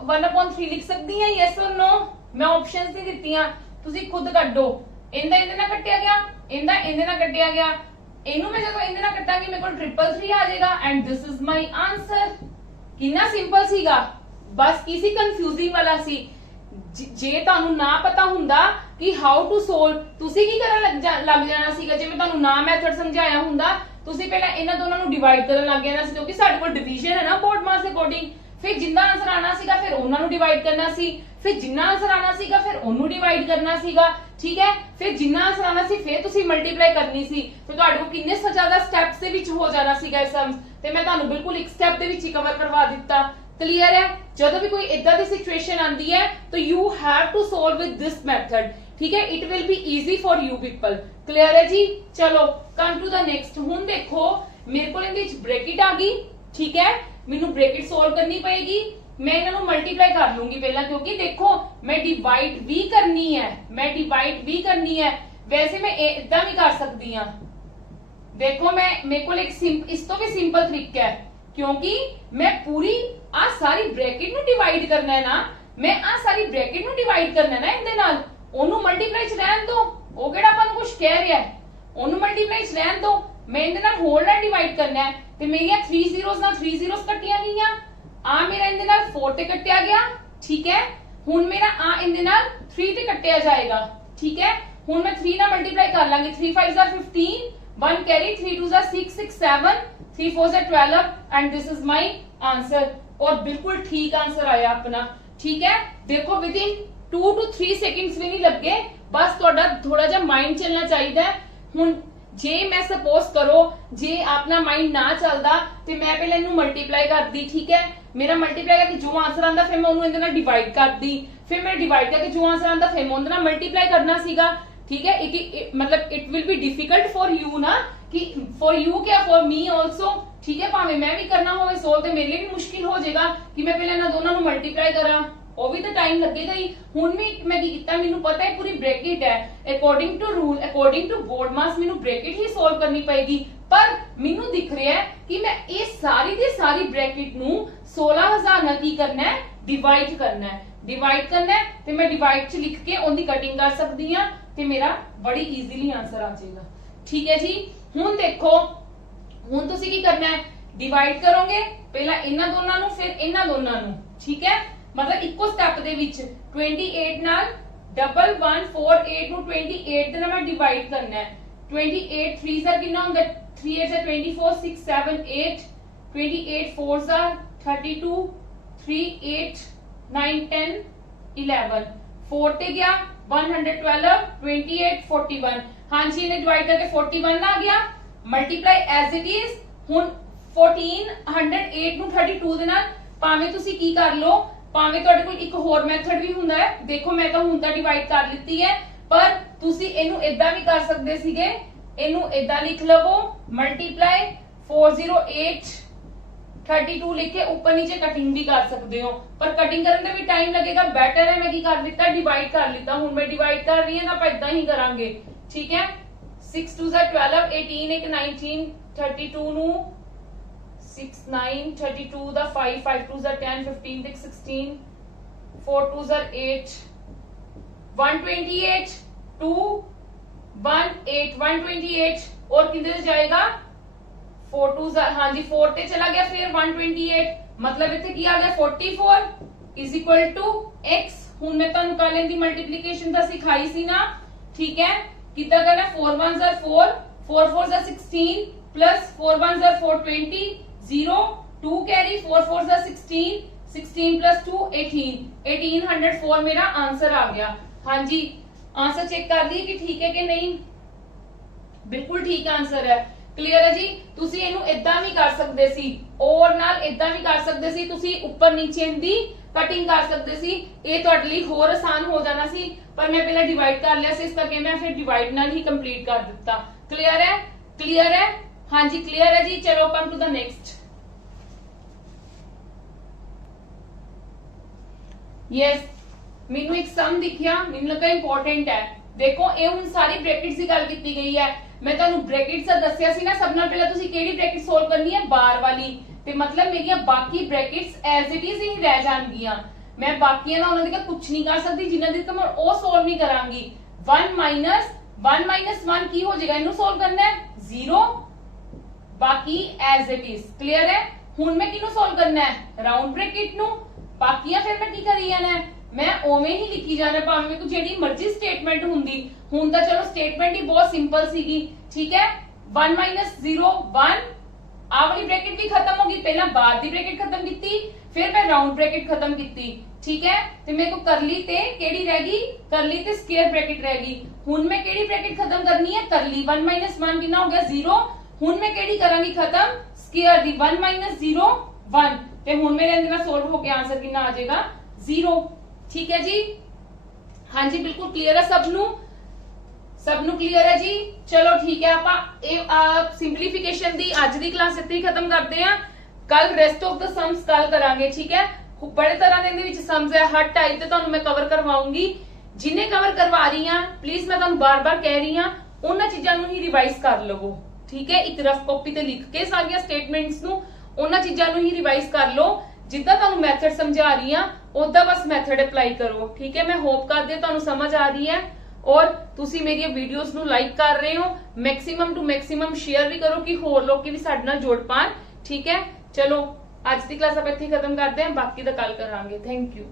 1/3 लिख सकती है। यस और नो? मैं ऑप्शंस नहीं दित्तियां, तुसी खुद कड्डो। इंदा इंदे नाल कट्टिया गया, इंदा इंदे नाल कट्टिया गया, इनू मैं जदों इंदे नाल कट्टांगी मेरे को 333 आ जाएगा and this is my answer. कितना सिंपल सीगा, बस किसी कंफ्यूजिंग वाला सी। जे ਤੁਹਾਨੂੰ ਨਾ ਪਤਾ ਹੁੰਦਾ ਕਿ ਹਾਊ ਟੂ ਸੋਲਵ, ਤੁਸੀਂ ਕੀ ਕਰਨ ਲੱਗ ਜਾਣਾ ਸੀਗਾ। ਜੇ ਮੈਂ ਤੁਹਾਨੂੰ ਨਾ ਮੈਥਡ ਸਮਝਾਇਆ ਹੁੰਦਾ, ਤੁਸੀਂ ਪਹਿਲਾਂ ਇਹਨਾਂ ਦੋਨਾਂ ਨੂੰ ਡਿਵਾਈਡ ਕਰਨ ਲੱਗ ਜਾਣਾ ਸੀ, ਕਿਉਂਕਿ ਸਾਡੇ ਕੋਲ ਡਿਵੀਜ਼ਨ ਹੈ ਨਾ ਬੋਰਡ ਮਾਸ ਦੇ ਅਕੋਰਡਿੰਗ। ਫਿਰ ਜਿੰਨਾ ਆਨਸਰ ਆਣਾ ਸੀਗਾ ਫਿਰ ਉਹਨਾਂ ਨੂੰ ਡਿਵਾਈਡ ਕਰਨਾ ਸੀ, ਫਿਰ ਜਿੰਨਾ ਆਨਸਰ ਆਣਾ ਸੀਗਾ ਫਿਰ ਉਹਨੂੰ ਡਿਵਾਈਡ ਕਰਨਾ ਸੀਗਾ, ਠੀਕ ਹੈ। ਫਿਰ ਜਿੰਨਾ ਆਨਸਰ ਆਣਾ ਸੀ ਫਿਰ ਤੁਸੀਂ ਮਲਟੀਪਲਾਈ ਕਰਨੀ ਸੀ, ਤੇ ਤੁਹਾਡੇ ਕੋਲ ਕਿੰਨੇ ਜ਼ਿਆਦਾ ਸਟੈਪਸ ਦੇ ਵਿੱਚ ਹੋ ਜਾਣਾ ਸੀਗਾ ਇਹ ਸਮਸ, ਤੇ ਮੈਂ ਤੁਹਾਨੂੰ ਬਿਲਕੁਲ ਇੱਕ ਸਟੈਪ ਦੇ ਵਿੱਚ ਹੀ ਕਵਰ ਕਰਵਾ ਦਿੱਤਾ। क्लियर है? ਜਦੋਂ ਵੀ ਕੋਈ ਇਦਾਂ ਦੀ ਸਿਚੁਏਸ਼ਨ ਆਂਦੀ ਹੈ ਤਾਂ you have to solve with this method, ਠੀਕ ਹੈ। It will be easy for you people. Clear ਹੈ ਜੀ? ਚਲੋ ਕਮ ਟੂ ਦਾ ਨੈਕਸਟ। ਹੁਣ ਦੇਖੋ ਮੇਰੇ ਕੋਲ ਇਹਦੇ ਵਿੱਚ ਬ੍ਰੈਕਟ ਆ ਗਈ, ਠੀਕ ਹੈ। ਮੈਨੂੰ ਬ੍ਰੈਕਟ ਸੋਲਵ ਕਰਨੀ ਪਏਗੀ। मैं इन्हों मल्टीप्लाई कर लूंगी पहला, क्योंकि देखो मैं डिवाइड भी करनी है, मैं डिवाइड भी करनी है। वैसे मैं इदा भी कर सकती हाँ। देखो मैं मेरे को एक इस तो भी सिंपल तरीका है, क्योंकि मैं पूरी आ सारी ब्रैकेट नु डिवाइड करना है ना, मैं आ सारी ब्रैकेट नु डिवाइड करना है ना इहदे नाल। ओनू मल्टीप्लाई च रहन दो, ओ किहड़ा अपन कुछ कह रहा है, ओनू मल्टीप्लाई च रहन दो। मैं इहदे नाल होल नाल डिवाइड करना है, ते मेरियां 3 zeros नाल 3 zeros कट्टियां गईयां। आ मेरा इनदे नाल 4 ते कट्टिया गया, ठीक है। हुन मेरा आ इनदे नाल 3 ते कट्टिया जाएगा, ठीक है। हुण मैं 3 ना मल्टीप्लाई कर लांगी, 3 5 जा 15, 1 कैरी, 3 2 जा 6 6 7, 3 4 जा 12 and this is my answer. और बिल्कुल ठीक आंसर आया अपना, ठीक है। देखो विद इन 2 to 3 सेकंड्स भी नहीं लगे, बस थोड़ा थोड़ा जा माइंड चलना चाहिए। हुण जे मैं सपोज करो जे अपना माइंड ना चलदा ते मैं पहले इनू मल्टीप्लाई कर दी, ठीक है। मेरा मल्टीप्लाई करके जो आंसर आंदा फिर मैं उन्होंने इहदे नाल डिवाइड कर दी, फिर मैं डिवाइड करके जो आंसर आंदा फिर मैं उहदे नाल मल्टीप्लाई करना सीगा, ठीक है। मतलब it will be difficult for you ना, कि फॉर यू क्या फॉर मी आल्सो, ठीक है। भावे मैं भी करना होवे सोल्व ते मेरे लिए भी मुश्किल हो जाएगा कि मैं पहले इन्हां दोनों नू मल्टीप्लाई करा, ਉਹ ਵੀ ਤਾਂ ਟਾਈਮ ਲੱਗੇਗਾ ਹੀ। ਹੁਣ ਵੀ ਮੈਂ ਕੀ ਕੀਤਾ, ਮੈਨੂੰ ਪਤਾ ਹੈ ਪੂਰੀ ਬ੍ਰੈਕਟ ਹੈ, according to rule according to board ਮਾਸ ਮੈਨੂੰ ਬ੍ਰੈਕਟ ਹੀ ਸੋਲਵ ਕਰਨੀ ਪਏਗੀ। ਪਰ ਮੈਨੂੰ ਦਿਖ ਰਿਹਾ ਹੈ ਕਿ ਮੈਂ ਇਹ ਸਾਰੀ ਦੀ ਸਾਰੀ ਬ੍ਰੈਕਟ ਨੂੰ 16000 ਨਾਲ ਕੀ ਕਰਨਾ ਹੈ, ਡਿਵਾਈਡ ਕਰਨਾ ਹੈ। ਡਿਵਾਈਡ ਕਰਨਾ ਹੈ ਤੇ ਮੈਂ ਡਿਵਾਈਡ ਚ ਲਿਖ ਕੇ ਉਹਦੀ ਕਟਿੰਗ ਕਰ ਸਕਦੀ ਹਾਂ ਤੇ ਮੇਰਾ ਬੜੀ ਈਜ਼ੀਲੀ ਆਨਸਰ ਆ ਜਾਏਗਾ, ਠੀਕ ਹੈ ਜੀ। ਹੁਣ ਦੇਖੋ, ਹੁਣ ਤੁਸੀਂ ਕੀ ਕਰਨਾ ਹੈ, ਡਿਵਾਈਡ ਕਰੋਗੇ ਪਹਿਲਾਂ ਇਹਨਾਂ ਦੋਨਾਂ ਨੂੰ ਫਿਰ ਇਹਨਾਂ ਦੋਨਾਂ ਨੂੰ, ਠੀਕ ਹੈ। मतलब इको स्टेप दे विच 28 नाल 1148 ਨੂੰ 28 ਦੇ ਨਾਲ ਮੈਂ ਡਿਵਾਈਡ ਕਰਨਾ ਹੈ। 28 3 ਦਾ ਕਿੰਨਾ ਹੁੰਦਾ, 3 8 ਦਾ 24, 6 7 8, 28 4 ਦਾ 32, 3 8 9 10 11, 4 ਤੇ ਗਿਆ 112, 28 41। ਹਾਂਜੀ ਇਹਨੇ ਡਿਵਾਈਡ ਕਰਕੇ 41 ਆ ਗਿਆ, ਮਲਟੀਪਲਾਈ ਐਜ਼ ਇਟ ਇਜ਼। ਹੁਣ 1408 ਨੂੰ 32 ਦੇ ਨਾਲ ਭਾਵੇਂ ਤੁਸੀਂ ਕੀ ਕਰ ਲਓ, ਭਾਵੇਂ ਤੁਹਾਡੇ ਕੋਲ ਇੱਕ ਹੋਰ ਮੈਥਡ ਵੀ ਹੁੰਦਾ ਹੈ। ਦੇਖੋ ਮੈਂ ਤਾਂ ਹੁਣ ਤਾਂ ਡਿਵਾਈਡ ਕਰ ਲਿੱਤੀ ਹੈ, ਪਰ ਤੁਸੀਂ ਇਹਨੂੰ ਇਦਾਂ ਵੀ ਕਰ ਸਕਦੇ ਸੀਗੇ, ਇਹਨੂੰ ਇਦਾਂ ਲਿਖ ਲਵੋ ਮਲਟੀਪਲਾਈ 408 32 ਲਿਖ ਕੇ ਉੱਪਰ ਨੀਚੇ ਕਟਿੰਗ ਵੀ ਕਰ ਸਕਦੇ ਹੋ, ਪਰ ਕਟਿੰਗ ਕਰਨ ਦਾ ਵੀ ਟਾਈਮ ਲੱਗੇਗਾ। ਬੈਟਰ ਹੈ ਮੈਂ ਕੀ ਕਰ ਦਿੱਤਾ, ਡਿਵਾਈਡ ਕਰ ਲਿੱਤਾ। ਹੁਣ ਮੈਂ ਡਿਵਾਈਡ ਕਰ ਰਹੀ ਹਾਂ ਤਾਂ ਆਪਾਂ ਇਦਾਂ ਹੀ ਕਰਾਂਗੇ, ਠੀਕ ਹੈ। 6 2 12, 18 1 19, 32 ਨੂੰ 6 9 32 ਦਾ 5 5 2 10 15 6 16, 4 2 8, 128 2 1 8 128 और किधर जाएगा 4 2 हाँ जी 4 ते चला गया, फिर 128 मतलब इत्थे की आ गया 44 इज इक्वल टू x। हुण मैं तुहानू कल इहदी मल्टीप्लिकेशन दा सिखाई सी ना, ठीक है। कितना करना, 4 1 4 4 4 16 प्लस 4 1 4 20 0 2 कैरी 4 4 16 16 प्लस 2 18 1804 मेरा आंसर आ गया। हाँ जी आंसर चेक कर दिए कि ठीक है कि नहीं, बिल्कुल ठीक आंसर है। क्लियर है जी। तुसी ਇਹਨੂੰ ਇਦਾਂ ਵੀ ਕਰ ਸਕਦੇ ਸੀ, ਔਰ ਨਾਲ ਇਦਾਂ ਵੀ ਕਰ ਸਕਦੇ ਸੀ, ਤੁਸੀਂ ਉੱਪਰ ਨੀਚੇ ਦੀ ਕਟਿੰਗ ਕਰ ਸਕਦੇ ਸੀ, ਇਹ ਤੁਹਾਡੇ ਲਈ ਹੋਰ ਆਸਾਨ ਹੋ ਜਾਣਾ ਸੀ। ਪਰ ਮੈਂ ਪਹਿਲਾਂ ਡਿਵਾਈਡ ਕਰ ਲਿਆ ਸੀ, ਇਸ ਕਰਕੇ ਮੈਂ ਫਿਰ ਡਿਵਾਈਡ ਨਾਲ ਹੀ ਕੰਪਲੀਟ ਕਰ ਦਿੱਤਾ। क्लियर है, क्लियर है। हाँ जी क्लियर है जी। चलो come to the next. Yes ਮੈਨੂੰ ਇੱਕ ਸਮ ਦਿਖਿਆ, ਮੈਨੂੰ ਲੱਗਾ ਇੰਪੋਰਟੈਂਟ ਹੈ। ਦੇਖੋ ਇਹ ਹੁਣ ਸਾਰੀ ਬ੍ਰੈਕਟਸ ਦੀ ਗੱਲ ਕੀਤੀ ਗਈ ਹੈ। ਮੈਂ ਤੁਹਾਨੂੰ ਬ੍ਰੈਕਟਸ ਦਾ ਦੱਸਿਆ ਸੀ ਨਾ, ਸਭ ਨਾਲ ਪਹਿਲਾਂ ਤੁਸੀਂ ਕਿਹੜੀ ਬ੍ਰੈਕਟ ਸੋਲਵ ਕਰਨੀ ਹੈ, ਬਾਰ ਵਾਲੀ। ਤੇ ਮਤਲਬ ਮੇਰੀਆਂ ਬਾਕੀ ਬ੍ਰੈਕਟਸ ਐਜ਼ ਇਟ ਇਜ਼ ਹੀ ਰਹਿ ਜਾਣਗੀਆਂ। ਮੈਂ ਬਾਕੀਆਂ ਦਾ ਉਹਨਾਂ ਦੀ ਕੁਝ ਨਹੀਂ ਕਰ ਸਕਦੀ, ਜਿਨ੍ਹਾਂ ਦੀ ਤਾਂ ਮੈਂ ਉਹ ਸੋਲਵ ਨਹੀਂ ਕਰਾਂਗੀ। 1 ਮਾਈਨਸ 1 ਕੀ ਹੋ ਜਾਏਗਾ, ਇਹਨੂੰ ਸੋਲਵ ਕਰਨਾ ਹੈ 0, ਬਾਕੀ ਐਜ਼ ਇਟ ਇਜ਼। ਕਲੀਅਰ ਹੈ। ਹੁਣ ਮੈਂ ਕਿਹਨੂੰ ਸੋਲਵ ਕਰਨਾ ਹੈ, ਰਾਉਂਡ ਬ੍ਰੈਕਟ ਨੂੰ। ਬਾਕੀਆਂ ਫਿਰ ਮੈਂ ਕੀ ਕਰੀ ਜਾਣਾ ਹੈ, मैं ओवे ही लिखी जाना, भावें मेरे को जेडी मर्जी स्टेटमेंट हुंदी। हुण तां चलो स्टेटमेंट ही बहुत सिंपल सीगी, ठीक है। 1 - 0 1 आ वाली ब्रैकेट भी खत्म होगी, पहला बाद दी ब्रैकेट खत्म कीती, फिर मैं राउंड ब्रैकेट खत्म कीती, ठीक है। ते मेरे को करली ते केड़ी रह गई, करली ते स्क्वायर ब्रैकेट रह गई। हुण मैं केड़ी ब्रैकेट खत्म करनी है, करली। 1 - 1 कितना हो गया 0। हुण मैं केड़ी करांगी खत्म, स्क्वायर दी। 1 - 0 1 ते हुण मेरे अंदर सोल्व होके आंसर कितना आ जाएगा 0। ठीक है जी। हाँ जी बिल्कुल क्लियर है सबनू क्लियर है जी। चलो ठीक है, आप सिंपलीफिकेशन दी अज दी क्लास इत्थे ही खत्म करते हैं। कल रेस्ट ऑफ द सम्स कल करांगे, ठीक है। बड़े तरह दे इहदे विच सम्स है, हर टाइप ते तुहानू मैं कवर करवाऊंगी। जिन्हें कवर करवा रही हां प्लीज मैं तुहानू बार-बार कह रही हां उन्हां चीजां नू ही रिवाइज कर लवो, ठीक है। एक रफ कॉपी ते लिख के सारियां स्टेटमेंट्स नू उन्हां चीजां नू ही रिवाइज कर लो, जिद्दां तुहानू मैथड समझा रही हां उदा बस मैथड अप्लाई करो, ठीक है। मैं होप करदी हां तुहानू समझ आ रही है और तुसी मेरी वीडियोस नू लाइक कर रहे हो। मैक्सिमम टू मैक्सिमम शेयर भी करो कि होर लोग भी साडे नाल जुड़ पाण, ठीक है। चलो अज दी क्लास आप इत्थे खत्म करते हैं, बाकी दा कल करांगे। Thank you.